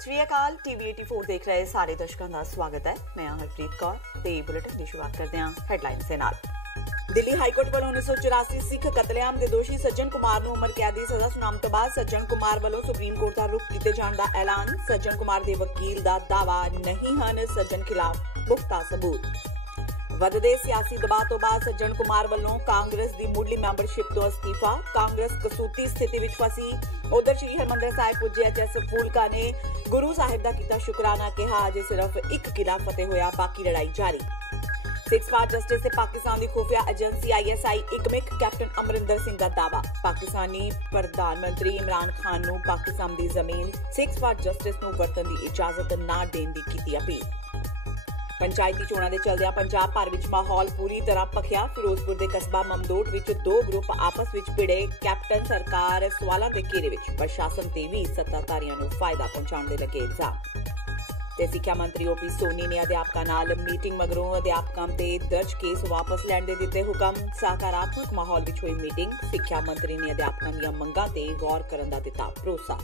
सत श्री अकाल। टीवी 84 देख रहे सारे दर्शकों का स्वागत है। मैं हरप्रीत कौर ते बुलेटिन की शुरुआत करते हैं हैडलाइनस के नाल। दिल्ली हाईकोर्ट वालों 1984 सिख कतलेआम के दोषी सज्जन कुमार ਨੂੰ ਉਮਰ ਕੈਦ ਦੀ ਸਜ਼ਾ ਸੁਣਾਉਣ ਤੋਂ ਬਾਅਦ ਸੱਜਣ ਕੁਮਾਰ ਵੱਲੋਂ ਸੁਪਰੀਮ ਕੋਰਟ ਦਾ ਰੁਖ ਕੀਤੇ ਜਾਣ ਦਾ ਐਲਾਨ। ਸੱਜਣ ਕੁਮਾਰ ਦੇ ਵਕੀਲ ਦਾ ਦਾਅਵਾ ਨਹੀਂ ਹਨ ਸੱਜਣ ਖਿਲਾਫ ਪੁਖਤਾ ਸਬੂਤ। ਵਧਦੇ ਸਿਆਸੀ ਦਬਾਅ ਤੋਂ ਬਾਅਦ ਸੱਜਣ ਕੁਮਾਰ ਵੱਲੋਂ ਕਾਂਗਰਸ ਦੀ ਮੁੱਢਲੀ ਮੈਂਬਰਸ਼ਿਪ ਤੋਂ ਅਸਤੀਫਾ। ਕਾਂਗਰਸ ਕਸੂਤੀ ਸਥਿਤੀ ਵਿੱਚ ਫਸੀ। ਉਧਰ ਸ਼੍ਰੀ ਹਰਮੰਦਰ ਸਾਹਿਬ ਪੁੱਜੇ ਐਚਐਸ ਫੂਲਕਾ ਨੇ ਗੁਰੂ ਸਾਹਿਬ ਦਾ ਕੀਤਾ ਸ਼ੁਕਰਾਨਾ। ਕਿਹਾ ਅਜੇ ਸਿਰਫ ਇੱਕ ਕਿਲਾ ਫਤਿਹ ਹੋਇਆ, ਬਾਕੀ ਲੜਾਈ ਜਾਰੀ। सिक्स बार जस्टिस से पाकिस्तान की खुफिया agency ISI Icmic captain Amarinder Singh का दावा। पाकिस्तानी प्रधानमंत्री इमरान खान नूं पाकिस्तान की जमीन सिक्स बार जस्टिस नूं वरतन की इजाजत ना देने की कीती अपील। पंचायती चोणां दे चलदिआं पंजाब भर विच माहौल पूरी तरह भखिया। फिरोजपुर के कस्बा ममदोट विच दो ग्रुप आपस विच भिड़े। कैप्टन सरकार सवालां दे घेरे विच प्रशासन ते भी सत्ताधारियां नूं फायदा पहुंचाउण दे लगे इल्जाम। सिक्ख्या मंत्री OP सोनी ने अध्यापकों नाल मीटिंग मगरों अध्यापकों ते दर्ज केस वापस लैण दे दिते हुकम। सकारात्मक माहौल विच हुई मीटिंग। सिक्ख्या मंत्री ने अध्यापकों दीआं मंगां ते गौर करन दा दिता भरोसा।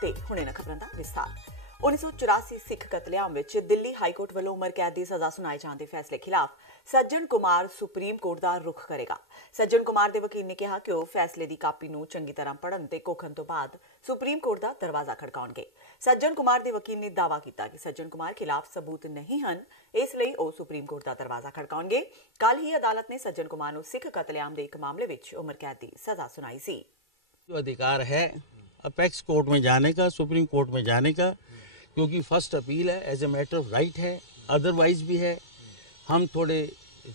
ते हुणे ना खबरां दा विस्तार। 1984 सिख कतलेआम विच दिल्ली हाईकोर्ट वालों उमर कैद की सज़ा सुनाए जाने के फैसले खिलाफ सज्जन कुमार सुप्रीम कोर्ट का रुख करेगा। सज्जन कुमार के वकील ने कहा कि वह फैसले की कापी नूं चंगी तरह पढ़न ते कोखण तो बाद सुप्रीम कोर्ट का दरवाजा खड़काउणगे। सज्जन कुमार के वकील ने दावा किया कि सज्जन कुमार खिलाफ सबूत नहीं हैं, इसलिए वह सुप्रीम कोर्ट का दरवाजा खड़काउणगे। कल ही अदालत ने सज्जन कुमार नूं सिख कतलेआम के एक मामले में उमर कैद की सज़ा सुनाई सी। जो अधिकार है अपेक्स कोर्ट में जाने का, सुप्रीम कोर्ट में जाने का, क्योंकि फर्स्ट अपील है, as a matter of right है, अदरवाइज भी है। हम थोड़े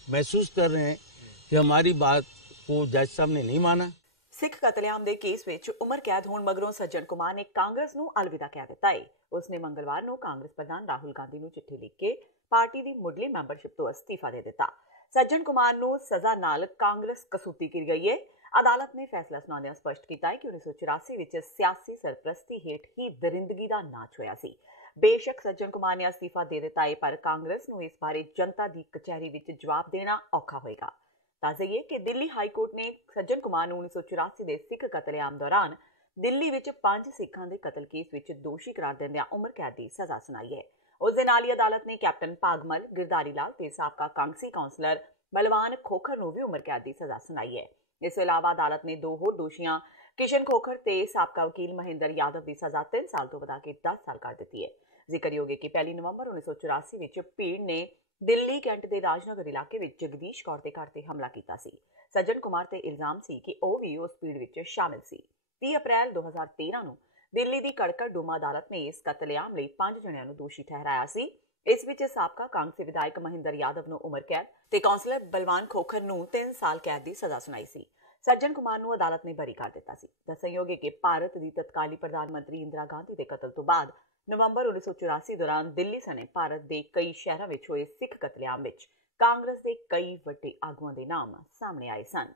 महसूस कर रहे हैं कि हमारी बात को जज साहब ने नहीं माना। सिख कतलेआम के केस में उमर कैद होने मगरों सज्जन कुमार ने कांग्रेस नूं अलविदा कह दिता है। उसने मंगलवार नूं कांग्रेस प्रधान राहुल गांधी नूं चिट्ठी लिख के पार्टी की मुढ़ली मैंबरशिप तो अस्तीफा दे दिता। सज्जन कुमार नूं सज़ा नाल कांग्रेस कसूती गिर गई है। अदालत ने फैसला सुनाउंदिआं स्पष्ट किया है कि 1984 विच सियासी सरप्रस्ती हेठ ही दरिंदगी का नाच होया सी। बेशक सज्जन कुमार ने अस्तीफा दे दिता है, पर कांग्रेस नूं इस बारे जनता की कचहरी विच जवाब देना औखा होएगा। ताज़ा कि दिल्ली हाईकोर्ट ने सज्जन कुमार नूं 1984 के सिख कतलेआम दौरान दिल्ली विच 5 सिखां दे कतल केस विच दोषी करार दिंदिआं उमर कैद की सज़ा सुनाई है। उस दे नाल ही अदालत ने कैप्टन भागमल, गिरधारी लाल ते साबका कांग्रेसी काउंसलर बलवान खोखर नूं भी उमर कैद की सज़ा सुनाई है। इस अलावा अदालत ने दो होर दोषियां किशन खोखर ते साबका वकील महेंद्र यादव की सज़ा 3 साल तो बढ़ा के 10 साल कर दी है। जिक्रयोग है कि 1 नवंबर 1984 विच भीड़ ने दिल्ली कैंट के राजनगर इलाके में जगदीश कौर के घर से हमला किया सी। सज्जन कुमार ते इल्जाम सी कि वह भी उस भीड़ विच शामिल सी। 30 अप्रैल 2013 नूं दिल्ली की कड़कड़ डूमा अदालत ने इस कतलेआम लई 5 जणियां नूं दोषी ठहराया सी। इस विच साबका कांग्रेसी विधायक महेंद्र यादव नूं उमर कैद ते काउंसलर बलवान खोखर नूं 3 साल कैद की सज़ा सुनाई सी। सज्जन कुमार नूं अदालत ने बरी कर दिता सी। दस्सणयोग है कि भारत की तत्काली प्रधानमंत्री इंदिरा गांधी के कतल तो बाद नवंबर 1984 दौरान दिल्ली सने भारत के कई शहरों में हुए सिख कतलेआम विच कांग्रेस के कई वड्डे आगुआं के नाम सामने आए सन।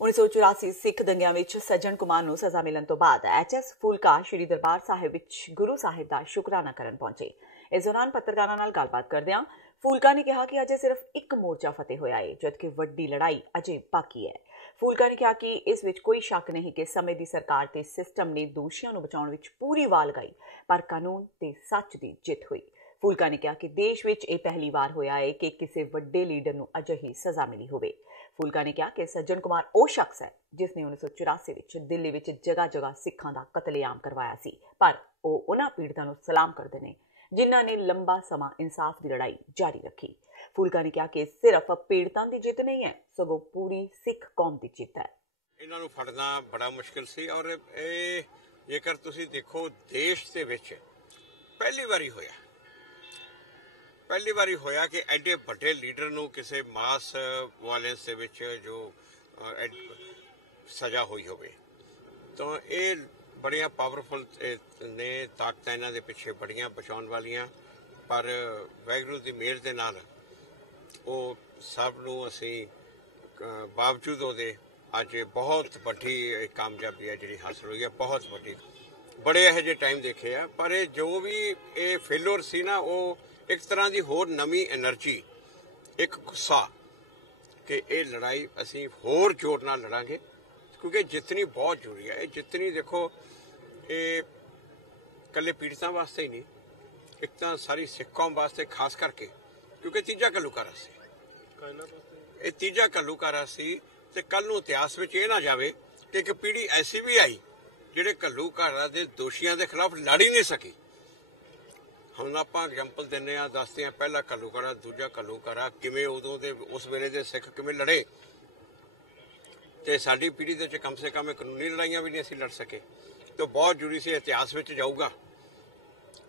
1984 सिख दंगियां विच सज्जन कुमार नूं सज़ा मिलन तो बाद HS फूलका श्री दरबार साहिब विच गुरु साहिब का शुकराना करन पहुंचे। इस दौरान पत्रकारां नाल गलबात करदिआं फूलका ने कहा कि अजे सिर्फ एक मोर्चा फतेह होया है, जबकि वड्डी लड़ाई अजे बाकी है। फूलका ने कहा कि इस विच कोई शक नहीं कि समय की सरकार ते सिस्टम ने दोषियों नूं बचाउण विच पूरी वाल गाई, पर कानून ते सच की जित हुई। फूलका ने कहा कि देश विच यह पहली बार होया है कि किसी वड्डे लीडर नूं अजिही सज़ा मिली होवे। फूलका ने कहा कि सज्जन कुमार वो शख्स है जिसने 1984 विच दिल्ली विच जगह जगह सिखां दा कतलेआम करवाया सी, पर वो उन्हां पीड़ितां नूं सलाम करदे ने जिन्हां ने लंबा समा इंसाफ की लड़ाई जारी रखी। फूलका ने कहा कि सिर्फ पीड़ितां की जित नहीं है, सगों पूरी सिख कौम की जित है। इन्हां नूं फड़ना बड़ा मुश्किल सी और जेकर तुसीं देखो देश दे विच पहली बारी होया कि एडे वड्डे लीडर नूं किसी मास वायलेंस दे विच जो सज़ा हुई होवे, तो ये बड़ियां पावरफुल ने ताकतां इन्हां दे पिछे बड़ियां बचाउण वालियां, पर वाहिगुरू दी मेहर दे नाल वो सब नूं असीं बावजूद उहदे अज बहुत वड्डी कामयाबी है जिहड़ी हासिल हुई है, बहुत वड्डी। बड़े इहो ਜਿਹੇ टाइम देखे आ, पर जो भी ये फेलोर सी ना, वो एक तरह की होर नवी एनर्जी, एक गुस्सा कि ये लड़ाई असीं होर जोर नाल लड़ांगे, क्योंकि जितनी बहुत जरूरी है। जितनी देखो ये ਇਕੱਲੇ ਪੀੜਤਾਂ ਵਾਸਤੇ ਹੀ ਨਹੀਂ, ਇੱਕ ਤਾਂ ਸਾਰੀ ਸਿੱਖ ਕੌਮ ਵਾਸਤੇ ਖਾਸ ਕਰਕੇ, ਕਿਉਂਕਿ ਤੀਜਾ ਘੱਲੂਘਾਰਾ ਸੀ, ਇਹ ਤੀਜਾ ਘੱਲੂਘਾਰਾ ਸੀ। ਤੇ ਕੱਲ ਨੂੰ ਇਤਿਹਾਸ ਵਿੱਚ ਇਹ ਨਾ ਜਾਵੇ ਕਿ ਇੱਕ ਪੀੜ੍ਹੀ ਐਸੀ ਵੀ ਆਈ ਜਿਹੜੇ ਘੱਲੂਘਾਰਾ ਦੇ ਦੋਸ਼ੀਆਂ ਦੇ ਖਿਲਾਫ ਲੜ ਹੀ ਨਹੀਂ ਸਕੀ। ਹੁਣ ਆਪਾਂ ਐਗਜ਼ਾਮਪਲ ਦਿੰਦੇ ਹਾਂ, ਦੱਸਦੇ ਹਾਂ, ਪਹਿਲਾ ਘੱਲੂਘਾਰਾ, ਦੂਜਾ ਘੱਲੂਘਾਰਾ, ਕਿਵੇਂ ਉਦੋਂ ਦੇ ਉਸ ਵੇਲੇ ਦੇ ਸਿੱਖ ਕਿਵੇਂ ਲੜੇ, ਤੇ ਸਾਡੀ ਪੀੜ੍ਹੀ ਦੇ ਵਿੱਚ ਕਮ ਸੇ ਕਮ ਕਾਨੂੰਨੀ ਲੜਾਈਆਂ ਵੀ ਨਹੀਂ ਅਸੀਂ ਲੜ ਸਕੇ। ਤੇ ਬਹੁਤ ਜ਼ਰੂਰੀ ਸੀ, ਇਤਿਹਾਸ ਵਿੱਚ ਜਾਊਗਾ।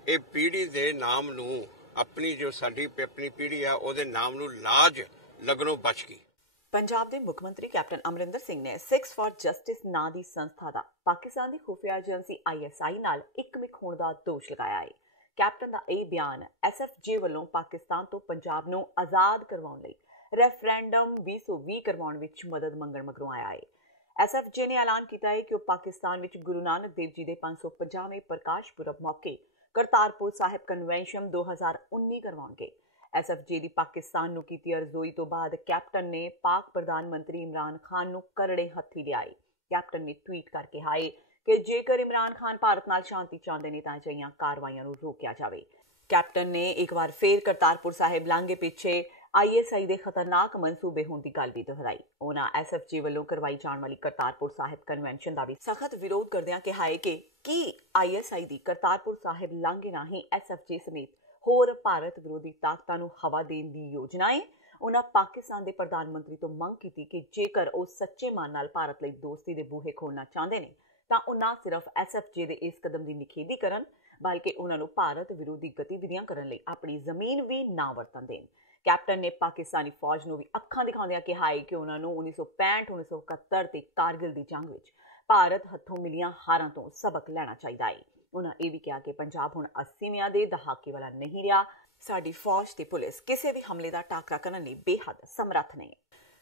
ਇਹ ਪੀੜ੍ਹੀ ਦੇ ਨਾਮ ਨੂੰ, ਆਪਣੀ ਜੋ ਸਾਡੀ ਆਪਣੀ ਪੀੜ੍ਹੀ ਆ, ਉਹਦੇ ਨਾਮ ਨੂੰ ਲਾਜ ਲੱਗਣੋਂ ਬਚ ਗਈ। ਪੰਜਾਬ ਦੇ ਮੁੱਖ ਮੰਤਰੀ ਕੈਪਟਨ ਅਮਰਿੰਦਰ ਸਿੰਘ ਨੇ ਸਿਕਸ ਫਾਰ ਜਸਟਿਸ ਨਾਂ ਦੀ ਸੰਸਥਾ ਦਾ ਪਾਕਿਸਤਾਨ ਦੀ ਖੁਫੀਆ ਏਜੰਸੀ ISI ਨਾਲ ਇੱਕਮਿਕ ਹੋਣ ਦਾ ਦੋਸ਼ ਲਗਾਇਆ ਹੈ। ਕੈਪਟਨ ਦਾ ਇਹ ਬਿਆਨ SFJ ਵੱਲੋਂ ਪਾਕਿਸਤਾਨ ਤੋਂ ਪੰਜਾਬ ਨੂੰ ਆਜ਼ਾਦ ਕਰਵਾਉਣ ਲਈ ਰੈਫਰੈਂਡਮ 2020 ਕਰਵਾਉਣ ਵਿੱਚ ਮਦਦ ਮੰਗਣ ਮਗਰੋਂ ਆਇਆ ਹੈ। SFJ ਨੇ ਐਲਾਨ ਕੀਤਾ ਹੈ ਕਿ ਉਹ ਪਾਕਿਸਤਾਨ ਵਿੱਚ ਗੁਰੂ ਨਾਨਕ ਦੇਵ ਜੀ ਦੇ 550ਵੇਂ ਪ੍ਰਕਾਸ਼ ਪੁਰਬ ਮੌਕੇ ਕਰਤਾਰਪੁਰ ਸਾਹਿਬ ਕਨਵੈਨਸ਼ਨ 2019 ਕਰਵਾਉਣਗੇ। SFJ ਦੀ ਪਾਕਿਸਤਾਨ ਨੂੰ ਕੀਤੀ ਅਰਜ਼ੋਈ ਤੋਂ ਬਾਅਦ ਕੈਪਟਨ ਨੇ ਪਾਕ ਪ੍ਰਧਾਨ ਮੰਤਰੀ ਇਮਰਾਨ ਖਾਨ ਨੂੰ ਕਰੜੇ ਹੱਥੀ ਲਿਆ ਹੈ। ਕੈਪਟਨ ਨੇ ਟਵੀਟ ਕਰਕੇ ਕਿਹਾ ਹੈ ਕਿ ਜੇਕਰ ਇਮਰਾਨ ਖਾਨ ਭਾਰਤ ਨਾਲ ਸ਼ਾਂਤੀ ਚਾਹੁੰਦੇ ਨੇ ਤਾਂ ਅਜਿਹੀਆਂ ਕਾਰਵਾਈਆਂ ਨੂੰ ਰੋਕਿਆ ਜਾਵੇ। ਕੈਪਟਨ ਨੇ ਇੱਕ ਵਾਰ ਫੇਰ ਕਰਤਾਰਪੁਰ ਸਾਹਿਬ ਲਾਂਘੇ ਪਿੱਛੇ ISI ਦੇ ਖਤਰਨਾਕ ਮਨਸੂਬੇ ਹੋਣ ਦੀ ਗੱਲ ਵੀ ਦੁਹਰਾਈ। ਉਹਨਾਂ SFJ ਵੱਲੋਂ ਕਰਵਾਈ ਜਾਣ ਵਾਲੀ ਕਰਤਾਰਪੁਰ ਸਾਹਿਬ ਕਨਵੈਨਸ਼ਨ ਦਾ ਵੀ ਸਖਤ ਵਿਰੋਧ ਕਰਦਿਆਂ ਕਿਹਾ ਹੈ ਕਿ ਕੀ ISI ਦੀ ਕਰਤਾਰਪੁਰ ਸਾਹਿਬ ਲਾਂਘੇ ਰਾਹੀਂ SFJ ਸਮੇਤ ਹੋਰ ਭਾਰਤ ਵਿਰੋਧੀ ਤਾਕਤਾਂ ਨੂੰ ਹਵਾ ਦੇਣ ਦੀ ਯੋਜਨਾ ਹੈ। ਉਹਨਾਂ ਪਾਕਿਸਤਾਨ ਦੇ ਪ੍ਰਧਾਨ ਮੰਤਰੀ ਤੋਂ ਮੰਗ ਕੀਤੀ ਕਿ ਜੇਕਰ ਉਹ ਸੱਚੇ ਮਨ ਨਾਲ ਭਾਰਤ ਲਈ ਦੋਸਤੀ ਦੇ ਬੂਹੇ ਖੋਲ੍ਹਣਾ ਚਾਹੁੰਦੇ ਨੇ ਤਾਂ ਉਹ ਨਾ ਸਿਰਫ SFJ ਦੇ ਇਸ ਕਦਮ ਦੀ ਨਿਖੇਧੀ ਕਰਨ, ਬਲਕਿ ਉਹਨਾਂ ਨੂੰ ਭਾਰਤ ਵਿਰੋਧੀ ਗਤੀਵਿਧੀਆਂ ਕਰਨ ਲਈ ਆਪਣੀ ਜ਼ਮੀਨ ਵੀ ਨਾ ਵਰਤਣ ਦੇਣ। ਕੈਪਟਨ ਨੇ ਪਾਕਿਸਤਾਨੀ ਫੌਜ ਨੂੰ ਵੀ ਅੱਖਾਂ ਦਿਖਾਉਂਦਿਆਂ ਕਿਹਾ ਹੈ ਕਿ ਉਹਨਾਂ ਨੂੰ 1965-1971 ਤੇ ਕਾਰਗਿਲ ਦੀ ਜੰਗ ਵਿੱਚ ਭਾਰਤ ਹੱਥੋਂ ਮਿਲੀਆਂ ਹਾਰਾਂ ਤੋਂ ਸਬਕ ਲੈਣਾ ਚਾਹੀਦਾ ਹੈ। ਉਹਨਾਂ ਇਹ ਵੀ ਕਿਹਾ ਕਿ ਪੰਜਾਬ ਹੁਣ 80ਵਿਆਂ ਦੇ ਦਹਾਕੇ ਵਾਲਾ ਨਹੀਂ ਰਿਹਾ। ਸਾਡੀ ਫੌਜ ਤੇ ਪੁਲਿਸ ਕਿਸੇ ਵੀ ਹਮਲੇ ਦਾ ਟਾਕਰਾ ਕਰਨ ਲਈ ਬੇਹੱਦ ਸਮਰੱਥ ਨੇ।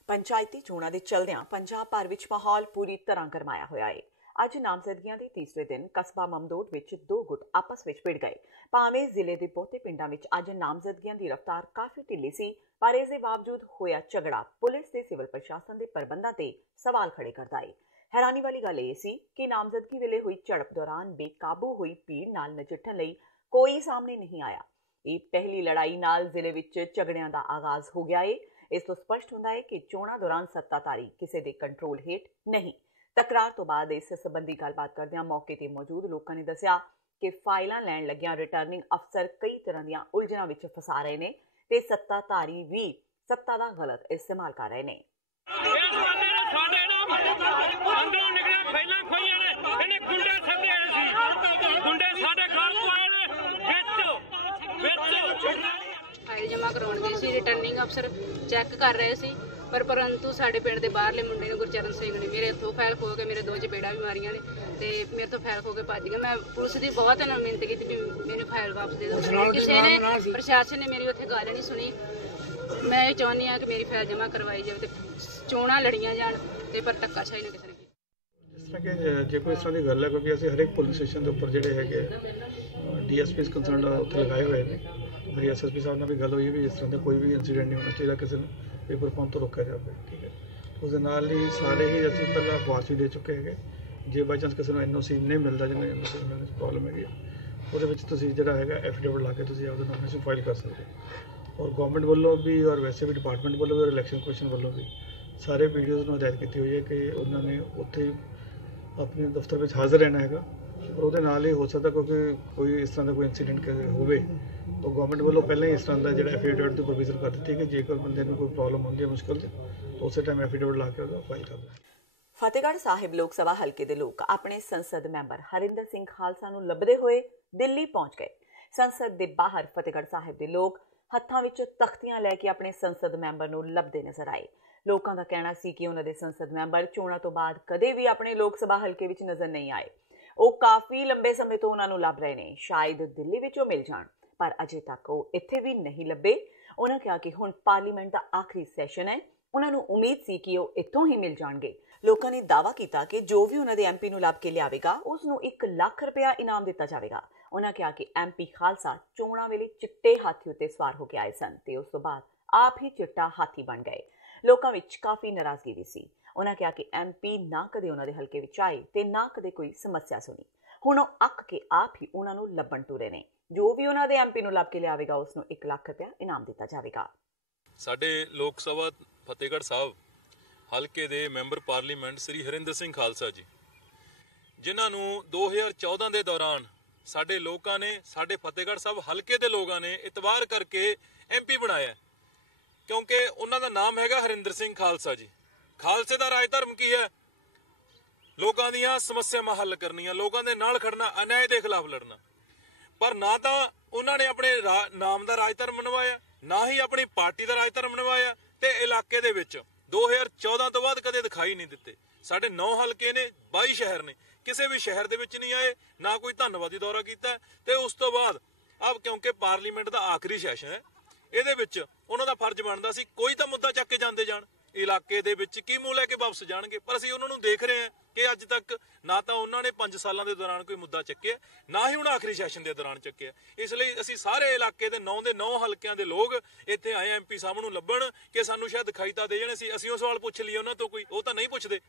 ਪੰਚਾਇਤੀ ਚੋਣਾਂ ਦੇ ਚਲਦਿਆਂ ਪੰਜਾਬ ਭਰ ਵਿੱਚ ਮਾਹੌਲ ਪੂਰੀ ਤਰ੍ਹਾਂ ਗਰਮਾਇਆ ਹੋਇਆ ਹੈ। ਅੱਜ ਨਾਮਜ਼ਦਗੀਆਂ ਦੇ ਤੀਸਰੇ ਦਿਨ ਕਸਬਾ ਮਮਦੋਟ ਵਿੱਚ ਦੋ ਗੁੱਟ ਆਪਸ ਵਿੱਚ ਭਿੜ ਗਏ। ਭਾਵੇਂ ਜ਼ਿਲ੍ਹੇ ਦੇ ਬਹੁਤੇ ਪਿੰਡਾਂ ਵਿੱਚ ਅੱਜ ਨਾਮਜ਼ਦਗੀਆਂ ਦੀ ਰਫ਼ਤਾਰ ਕਾਫੀ ਢਿੱਲੀ ਸੀ, ਪਰ ਇਸ ਦੇ ਬਾਵਜੂਦ ਹੋਇਆ ਝਗੜਾ ਪੁਲਿਸ ਤੇ ਸਿਵਲ ਪ੍ਰਸ਼ਾਸਨ ਦੇ ਪ੍ਰਬੰਧਾਂ ਤੇ ਸਵਾਲ ਖੜੇ ਕਰਦਾ ਹੈ। ਹੈਰਾਨੀ ਵਾਲੀ ਗੱਲ ਇਹ ਸੀ ਕਿ ਨਾਮਜ਼ਦਗੀ ਵੇਲੇ ਹੋਈ ਝੜਪ ਦੌਰਾਨ ਬੇਕਾਬੂ ਹੋਈ ਭੀੜ ਨਾਲ ਨਜਿੱਠਣ ਲਈ ਕੋਈ ਸਾਹਮਣੇ ਨਹੀਂ ਆਇਆ। ਇਹ ਪਹਿਲੀ ਲੜਾਈ ਨਾਲ ਜ਼ਿਲ੍ਹੇ ਵਿੱਚ ਝਗੜਿਆਂ ਦਾ ਆਗਾਜ਼ ਹੋ ਗਿਆ ਹੈ। ਇਸ ਤੋਂ ਸਪਸ਼ਟ ਹੁੰਦਾ ਹੈ ਕਿ ਚੋਣਾਂ ਦੌਰਾਨ ਸੱਤਾਧਾਰੀ ਕਿਸੇ ਦੇ ਕੰਟਰੋਲ ਹੇਠ ਨਹੀਂ। ਤਕਰਾਰ ਤੋਂ ਬਾਅਦ ਇਸ ਸੰਬੰਧੀ ਗੱਲਬਾਤ ਕਰਦਿਆਂ ਮੌਕੇ ਤੇ ਮੌਜੂਦ ਲੋਕਾਂ ਨੇ ਦੱਸਿਆ ਕਿ ਫਾਈਲਾਂ ਲੈਣ ਲੱਗਿਆਂ ਰਿਟਰਨਿੰਗ ਅਫਸਰ ਕਈ ਤਰ੍ਹਾਂ ਦੀਆਂ ਉਲਝਣਾਂ ਵਿੱਚ ਫਸਾ ਰਹੇ ਨੇ ਤੇ ਸੱਤਾਧਾਰੀ ਵੀ ਸੱਤਾ ਦਾ ਗਲਤ ਇਸਤੇਮਾਲ ਕਰ ਰਹੇ ਨੇ। ਅੰਦਰੋਂ ਨਿਕਲਿਆ ਫਾਈਲਾਂ ਖੋਈਆਂ ਨੇ, ਇਹਨੇ ਗੁੰਡੇ ਸੱਦੇ ਆਏ ਸੀ, ਗੁੰਡੇ ਸਾਡੇ ਘਰ ਆਏ ਨੇ ਵਿੱਚ ਫਾਈਲ ਜਮ੍ਹਾਂ ਕਰਾਉਣ ਗਈ ਸੀ। ਰਿਟਰਨਿੰਗ ਅਫਸਰ ਚੈੱਕ ਕਰ ਰਹੇ ਸੀ, ਪਰੰਤੂ ਸਾਡੇ ਪਿੰਡ ਦੇ ਬਾਹਰਲੇ ਮੁੰਡੇ ਨੇ ਗੁਰਚਰਨ ਸਿੰਘ ਨੇ ਮੇਰੇ ਹੱਥੋਂ ਫਾਈਲ ਖੋ ਕੇ ਮੇਰੇ ਦੋ ਚਪੇੜਾਂ ਵੀ ਮਾਰੀਆਂ ਨੇ ਤੇ ਮੇਰੇ ਤੋਂ ਫਾਈਲ ਖੋ ਕੇ ਭੱਜ ਗਿਆ। ਮੈਂ ਪੁਲਿਸ ਦੀ ਬਹੁਤ ਮਿਹਨਤ ਕੀਤੀ ਵੀ ਮੈਨੂੰ ਫਾਈਲ ਵਾਪਸ ਦੇ ਦਿਓ। ਕਿਸੇ ਨੇ ਪ੍ਰਸ਼ਾਸਨ ਨੇ ਮੇਰੀ ਉੱਥੇ ਗੱਲ ਨਹੀਂ ਸੁਣੀ। ਮੈਂ ਇਹ ਚਾਹੁੰਦੀ ਹਾਂ ਕਿ ਮੇਰੀ ਫਾਈਲ ਜਮ੍ਹਾਂ ਕਰਵਾਈ ਜਾਵੇ ਤੇ ਚੋਣਾਂ ਲੜੀਆਂ ਜਾਣ ਤੇ ਪਰ ਧੱਕਾਸ਼ਾਹੀ ਨਾ ਕਿਸੇ ਨੇ ਕੀਤੀ। ਜਿਸ ਤਰ੍ਹਾਂ ਕਿ ਜੇ ਕੋਈ ਇਸ ਤਰ੍ਹਾਂ ਦੀ ਗੱਲ ਹੈ, ਕਿਉਂਕਿ ਅਸੀਂ ਹਰੇਕ ਪੁਲਿਸ ਸਟੇਸ਼ਨ ਦੇ ਉੱਪਰ ਜਿਹੜੇ ਹੈਗੇ DSPs ਕੰਸਰਨਡ ਉੱਥੇ ਲਗਾਏ ਹੋਏ ਨੇ। ਮੇਰੀ SSP ਸਾਹਿਬ ਨਾਲ ਵੀ ਗੱਲ ਹੋਈ ਵੀ ਇਸ ਤਰ੍ਹਾਂ ਦਾ ਕੋਈ ਵੀ ਇੰਸੀਡੈਂਟ ਨਹੀਂ ਹੋਣਾ ਚਾਹੀਦਾ, ਕਿਸੇ ਨੂੰ ਪੇਪਰ ਪਾਉਣ ਤੋਂ ਰੋਕਿਆ ਜਾਵੇ। ਠੀਕ ਹੈ, ਉਸ ਦੇ ਨਾਲ ਹੀ ਸਾਰੇ ਹੀ ਅਸੀਂ ਪਹਿਲਾਂ ਅਖਬਾਰ ਦੇ ਚੁੱਕੇ ਹੈਗੇ। ਜੇ ਬਾਈ ਚਾਂਸ ਕਿਸੇ ਨੂੰ NOC ਨਹੀਂ ਮਿਲਦਾ, ਜਿਹਨੂੰ NOC ਮਿਲਣ 'ਚ ਪ੍ਰੋਬਲਮ ਹੈਗੀ, ਉਹਦੇ ਵਿੱਚ ਤੁਸੀਂ ਜਿਹੜਾ ਹੈਗਾ ਐਫੀਡੇਵਿਟ ਲਾ ਕੇ ਤੁਸੀਂ ਆਪਦਾ ਨੋਮੀਨੇਸ਼ਨ ਫਾਈਲ ਕਰ ਸਕਦੇ ਹੋ। ਔਰ ਗਵਰਨਮੈਂਟ ਵੱਲੋਂ ਵੀ ਔਰ ਵੈਸੇ ਵੀ ਡਿਪਾਰਟਮੈਂਟ ਵੱਲੋਂ ਵੀ ਔਰ ਇਲੈਕਸ਼ਨ ਕਮਿਸ਼ਨ ਵੱਲੋਂ ਵੀ ਸਾਰੇ ਵੀਡੀਓਜ਼ ਨੂੰ ਹਦਾਇਤ ਕੀਤੀ ਹੋਈ ਹੈ ਕਿ ਉਹਨਾਂ ਨੇ ਉੱਥੇ ਆਪਣੇ ਦਫ਼ਤਰ ਵਿੱਚ ਹਾਜ਼ਰ ਰਹਿਣਾ ਹੈਗਾ। ਪਰ ਉਹਦੇ ਨਾਲ ਹੀ ਹੋ ਸਕਦਾ ਕਿਉਂਕਿ ਕੋਈ ਇਸ ਤਰ੍ਹਾਂ ਦਾ ਕੋਈ ਇੰਸੀਡੈਂਟ ਹੋਵੇ ਤਾਂ ਗਵਰਨਮੈਂਟ ਵੱਲੋਂ ਪਹਿਲਾਂ ਹੀ ਇਸ ਤਰ੍ਹਾਂ ਦਾ ਜਿਹੜਾ ਐਫੀਡੇਵਿਟ ਦੀ ਪ੍ਰੋਵੀਜ਼ਨ ਕਰ ਦਿੱਤੀ ਕਿ ਜੇਕਰ ਬੰਦੇ ਨੂੰ ਕੋਈ ਪ੍ਰੋਬਲਮ ਹੁੰਦੀ ਹੈ ਮੁਸ਼ਕਲ 'ਚ ਉਸੇ ਟਾਈਮ ਐਫੀਡੇਵਿਟ ਲਾ ਕੇ ਉਹਦਾ ਫਾਈਲ ਕਰ ਦਿਓ। ਫਤਿਹਗੜ੍ਹ ਸਾਹਿਬ ਲੋਕ ਸਭਾ ਹਲਕੇ ਦੇ ਲੋਕ ਆਪਣੇ ਸੰਸਦ ਮੈਂਬਰ ਹਰਿੰਦਰ ਸਿੰਘ ਖਾਲਸਾ ਨੂੰ ਲੱਭਦੇ ਹੋਏ ਦਿੱਲੀ ਪਹੁੰਚ ਗਏ। ਸੰਸਦ ਦੇ ਬਾਹਰ ਫਤਿਹਗੜ੍ਹ ਸਾਹਿਬ ਦੇ ਲੋਕ ਹੱਥਾਂ ਵਿੱਚ ਤਖਤੀਆਂ ਲੈ ਕੇ ਆਪਣੇ ਸੰਸਦ ਮੈਂਬਰ ਨੂੰ ਲੱਭਦੇ ਨਜ਼ਰ ਆਏ। ਲੋਕਾਂ ਦਾ ਕਹਿਣਾ ਸੀ ਕਿ ਉਹਨਾਂ ਦੇ ਸੰਸਦ ਮੈਂਬਰ ਚੋਣਾਂ ਤੋਂ ਬਾਅਦ ਕਦੇ ਵੀ ਆਪਣੇ ਲੋਕ ਸਭਾ ਹਲਕੇ ਵਿੱਚ ਨਜ਼ਰ ਨਹੀਂ ਆਏ। ਉਹ ਕਾਫੀ ਲੰਬੇ ਸਮੇਂ ਤੋਂ ਉਹਨਾਂ ਨੂੰ ਲੱਭ ਰਹੇ ਨੇ, ਸ਼ਾਇਦ ਦਿੱਲੀ ਵਿੱਚ ਉਹ ਮਿਲ ਜਾਣ, ਪਰ ਅਜੇ ਤੱਕ ਉਹ ਇੱਥੇ ਵੀ ਨਹੀਂ ਲੱਭੇ। ਉਹਨਾਂ ਕਿਹਾ ਕਿ ਹੁਣ ਪਾਰਲੀਮੈਂਟ ਦਾ ਆਖਰੀ ਸੈਸ਼ਨ ਹੈ, ਉਹਨਾਂ ਨੂੰ ਉਮੀਦ ਸੀ ਕਿ ਉਹ ਇੱਥੋਂ ਹੀ ਮਿਲ ਜਾਣਗੇ। ਲੋਕਾਂ ਨੇ ਦਾਅਵਾ ਕੀਤਾ ਕਿ ਜੋ ਵੀ ਉਹਨਾਂ ਦੇ MP ਨੂੰ ਲੱਭ ਕੇ ਲਿਆਵੇਗਾ ਉਸ ਨੂੰ 1 ਲੱਖ ਰੁਪਇਆ ਇਨਾਮ ਦਿੱਤਾ ਜਾਵੇਗਾ। ਉਹਨਾਂ ਕਿਹਾ ਕਿ MP ਖਾਲਸਾ ਚੋਣਾਂ ਵੇਲੇ ਚਿੱਟੇ ਹਾਥੀ ਉੱਤੇ ਸਵਾਰ ਹੋ ਕੇ ਆਏ ਸਨ ਤੇ ਉਸ ਤੋਂ ਬਾਅਦ ਆਪ ਹੀ ਚਿੱਟਾ ਹਾਥੀ ਬਣ ਗਏ। ਲੋਕਾਂ ਵਿੱਚ ਕਾਫੀ ਨਾਰਾਜ਼ਗੀ ਵੀ ਸੀ। ਉਹਨਾਂ ਕਿਹਾ ਕਿ MP ਨਾ ਕਦੇ ਉਹਨਾਂ ਦੇ ਹਲਕੇ ਵਿੱਚ ਆਏ ਤੇ ਨਾ ਕਦੇ ਕੋਈ ਸਮੱਸਿਆ ਸੁਣੀ। ਹੁਣ ਉਹ ਅੱਕ ਕੇ ਆਪ ਹੀ ਉਹਨਾਂ ਨੂੰ ਲੱਭਣ ਤੁਰੇ ਨੇ। ਜੋ ਵੀ ਉਹਨਾਂ ਦੇ ਐਮਪੀ ਨੂੰ ਲੱਭ ਕੇ ਲਿਆਵੇਗਾ ਉਸ ਨੂੰ 1 ਲੱਖ ਰੁਪਇਆ ਇਨਾਮ ਦਿੱਤਾ ਜਾਵੇਗਾ। ਸਾਡੇ ਲੋਕ ਸਭਾ ਫਤਿਹਗੜ੍ਹ ਸਾਹਿਬ ਹਲਕੇ ਦੇ ਮੈਂਬਰ ਪਾਰਲੀਮੈਂਟ ਸ੍ਰੀ ਹਰਿੰਦਰ ਸਿੰਘ ਖਾਲਸਾ ਜੀ, ਜਿਨ੍ਹਾਂ ਨੂੰ 2014 ਦੇ ਦੌਰਾਨ ਸਾਡੇ ਲੋਕਾਂ ਨੇ, ਸਾਡੇ ਫਤਿਹਗੜ੍ਹ ਸਾਹਿਬ ਹਲਕੇ ਦੇ ਲੋਕਾਂ ਨੇ ਇਤਬਾਰ ਕਰਕੇ ਐਮਪੀ ਬਣਾਇਆ, ਕਿਉਂਕਿ ਉਹਨਾਂ ਦਾ ਨਾਮ ਹੈਗਾ ਹਰਿੰਦਰ ਸਿੰਘ ਖਾਲਸਾ ਜੀ। ਖਾਲਸੇ ਦਾ ਰਾਜ ਧਰਮ ਕੀ ਹੈ? ਲੋਕਾਂ ਦੀਆਂ ਸਮੱਸਿਆਵਾਂ ਹੱਲ ਕਰਨੀਆਂ, ਲੋਕਾਂ ਦੇ ਨਾਲ ਖੜਨਾ, ਅਨਿਆਏ ਦੇ ਖਿਲਾਫ ਲੜਨਾ। ਪਰ ਨਾ ਤਾਂ ਉਹਨਾਂ ਨੇ ਆਪਣੇ ਨਾਮ ਦਾ ਰਾਜ ਧਰਮ ਨਿਭਾਇਆ, ਨਾ ਹੀ ਆਪਣੀ ਪਾਰਟੀ ਦਾ ਰਾਜ ਧਰਮ ਨਿਭਾਇਆ, ਤੇ ਇਲਾਕੇ ਦੇ ਵਿੱਚ 2014 ਤੋਂ ਬਾਅਦ ਕਦੇ ਦਿਖਾਈ ਨਹੀਂ ਦਿੱਤੇ। ਸਾਡੇ 9 ਹਲਕੇ ਨੇ, 22 ਸ਼ਹਿਰ ਨੇ, ਕਿਸੇ ਵੀ ਸ਼ਹਿਰ ਦੇ ਵਿੱਚ ਨਹੀਂ ਆਏ, ਨਾ ਕੋਈ ਧੰਨਵਾਦੀ ਦੌਰਾ ਕੀਤਾ। ਤੇ ਉਸ ਤੋਂ ਬਾਅਦ ਅਬ ਕਿਉਂਕਿ ਪਾਰਲੀਮੈਂਟ ਦਾ ਆਖਰੀ ਸੈਸ਼ਨ ਹੈ, ਇਹਦੇ ਵਿੱਚ ਉਹਨਾਂ ਦਾ ਫਰਜ਼ ਬਣਦਾ ਸੀ ਕੋਈ ਤਾਂ ਮੁੱਦਾ ਚੱਕ ਕੇ ਜਾਂਦੇ ਜਾਣ, ਇਲਾਕੇ ਦੇ ਵਿੱਚ ਕੀ ਮੂੰਹ ਲੈ ਕੇ ਵਾਪਸ ਜਾਣਗੇ। ਪਰ ਅਸੀਂ ਉਹਨਾਂ ਨੂੰ ਦੇਖ ਰਹੇ ਹਾਂ ਕਿ ਅੱਜ ਤੱਕ ਨਾ ਤਾਂ ਉਹਨਾਂ ਨੇ 5 ਸਾਲਾਂ ਦੇ ਦੌਰਾਨ ਕੋਈ ਮੁੱਦਾ ਚੱਕਿਆ, ਨਾ ਹੀ ਹੁਣ ਆਖਰੀ ਸੈਸ਼ਨ ਦੇ ਦੌਰਾਨ ਚੱਕਿਆ। ਇਸ ਲਈ ਅਸੀਂ ਸਾਰੇ ਇਲਾਕੇ ਦੇ 9 ਦੇ 9 ਹਲਕਿਆਂ ਦੇ ਲੋਕ ਇੱਥੇ ਆਏ ਐਮਪੀ ਸਾਹਿਬ ਨੂੰ ਲੱਭਣ ਕਿ ਸਾਨੂੰ ਸ਼ਾਇਦ ਦਿਖਾਈ ਤਾਂ ਦੇ ਜਾਣ, ਅਸੀਂ ਉਹ ਸਵਾਲ ਪੁੱਛ ਲਈਏ ਉਹਨਾਂ ਤੋਂ, ਕੋਈ ਉਹ ਤਾਂ ਨਹੀਂ ਪੁੱਛਦੇ।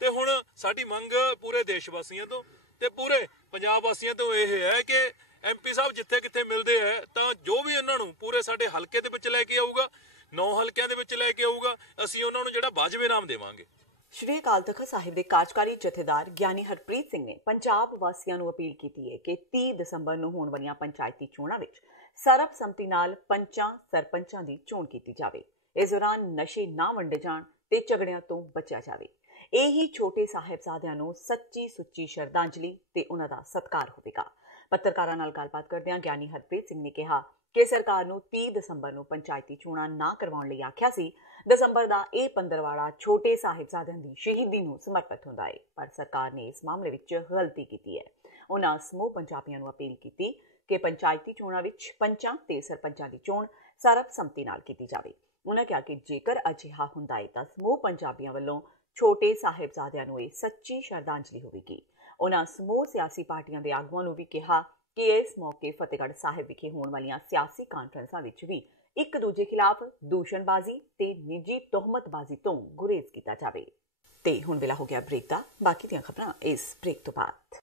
ਤੇ ਹੁਣ ਸਾਡੀ ਮੰਗ ਪੂਰੇ ਦੇਸ਼ ਵਾਸੀਆਂ ਤੋਂ ਤੇ ਪੂਰੇ ਪੰਜਾਬ ਵਾਸੀਆਂ ਤੋਂ ਇਹ ਹੈ ਕਿ ਐਮਪੀ ਸਾਹਿਬ ਜਿੱਥੇ ਕਿੱਥੇ ਮਿਲਦੇ ਹੈ ਤਾਂ ਜੋ ਵੀ ਉਹਨਾਂ ਨੂੰ ਪੂਰੇ ਸਾਡੇ ਹਲਕੇ ਦੇ ਵਿੱਚ ਲੈ ਕੇ ਆਊਗਾ, 9 ਹਲਕਿਆਂ ਦੇ ਵਿੱਚ ਲੈ ਕੇ ਆਊਗਾ, ਅਸੀਂ ਉਹਨਾਂ ਨੂੰ ਜਿਹੜਾ ਵਾਜਬ ਇਨਾਮ ਦੇਵਾਂਗੇ। ਸ਼੍ਰੀ ਅਕਾਲ ਤਖ਼ਤ ਸਾਹਿਬ ਦੇ ਕਾਰਜਕਾਰੀ ਜਥੇਦਾਰ ਗਿਆਨੀ ਹਰਪ੍ਰੀਤ ਸਿੰਘ ਨੇ ਪੰਜਾਬ ਵਾਸੀਆਂ ਨੂੰ ਅਪੀਲ ਕੀਤੀ ਹੈ ਕਿ 30 ਦਸੰਬਰ ਨੂੰ ਹੋਣ ਵਾਲੀਆਂ ਪੰਚਾਇਤੀ ਚੋਣਾਂ ਵਿੱਚ ਸਰਬਸੰਮਤੀ ਨਾਲ ਪੰਚਾਂ ਸਰਪੰਚਾਂ ਦੀ ਚੋਣ ਕੀਤੀ ਜਾਵੇ। ਇਸ ਦੌਰਾਨ ਨਸ਼ੇ ਨਾ ਵੰਡੇ ਜਾਣ ਤੇ ਝਗੜਿਆਂ ਤੋਂ ਬਚਿਆ ਜਾਵੇ। ਇਹੀ ਛੋਟੇ ਸਾਹਿਬਜ਼ਾਦਿਆਂ ਨੂੰ ਸੱਚੀ ਸੁੱਚੀ ਸ਼ਰਧਾਂਜਲੀ ਤੇ ਉਹਨਾਂ ਦਾ ਸਤਿਕਾਰ ਹੋਵੇਗਾ। ਪੱਤਰਕਾਰਾਂ ਨਾਲ ਗੱਲਬਾਤ ਕਰਦਿਆਂ ਗਿਆਨੀ ਹਰਪ੍ਰੀਤ ਸਿੰਘ ਨੇ ਕਿਹਾ ਕਿ ਸਰਕਾਰ ਨੂੰ 30 ਦਸੰਬਰ ਨੂੰ ਪੰਚਾਇਤੀ ਚੋਣਾਂ ਨਾ ਕਰਵਾਉਣ ਲਈ ਆਖਿਆ ਸੀ। ਦਸੰਬਰ ਦਾ ਇਹ ਪੰਦਰਵਾੜਾ ਛੋਟੇ ਸਾਹਿਬਜ਼ਾਦਿਆਂ ਦੀ ਸ਼ਹੀਦੀ ਨੂੰ ਸਮਰਪਿਤ ਹੁੰਦਾ ਹੈ, ਪਰ ਸਰਕਾਰ ਨੇ ਇਸ ਮਾਮਲੇ ਵਿੱਚ ਗਲਤੀ ਕੀਤੀ ਹੈ। ਉਹਨਾਂ ਸਮੂਹ ਪੰਜਾਬੀਆਂ ਨੂੰ ਅਪੀਲ ਕੀਤੀ ਕਿ ਪੰਚਾਇਤੀ ਚੋਣਾਂ ਵਿੱਚ ਪੰਚਾਂ ਤੇ ਸਰਪੰਚਾਂ ਦੀ ਚੋਣ ਸਰਬਸੰਮਤੀ ਨਾਲ ਕੀਤੀ ਜਾਵੇ। ਉਹਨਾਂ ਕਿਹਾ ਕਿ ਜੇਕਰ ਅਜਿਹਾ ਹੁੰਦਾ ਹੈ ਤਾਂ ਸਮੂਹ ਪੰਜਾਬੀਆਂ ਵੱਲੋਂ ਛੋਟੇ ਸਾਹਿਬਜ਼ਾਦਿਆਂ ਨੂੰ ਇਹ ਸੱਚੀ ਸ਼ਰਧਾਂਜਲੀ ਹੋਵੇਗੀ। ਉਹਨਾਂ ਸਮੂਹ ਸਿਆਸੀ ਪਾਰਟੀਆਂ ਦੇ ਆਗੂਆਂ ਨੂੰ ਵੀ ਕਿਹਾ ਕਿ ਇਸ ਮੌਕੇ ਫਤਿਹਗੜ੍ਹ ਸਾਹਿਬ ਵਿਖੇ ਹੋਣ ਵਾਲੀਆਂ ਸਿਆਸੀ ਕਾਨਫਰੰਸਾਂ ਵਿੱਚ ਵੀ ਇੱਕ ਦੂਜੇ ਖਿਲਾਫ ਦੂਸ਼ਣਬਾਜ਼ੀ ਤੇ ਨਿੱਜੀ ਤੋਹਮਤਬਾਜ਼ੀ ਤੋਂ ਗੁਰੇਜ਼ ਕੀਤਾ ਜਾਵੇ। ਤੇ ਹੁਣ ਵੇਲਾ ਹੋ ਗਿਆ ਬ੍ਰੇਕ ਦਾ। ਬਾਕੀ ਦੀਆਂ ਖਬਰਾਂ ਇਸ ਬ੍ਰੇਕ ਤੋਂ ਬਾਅਦ।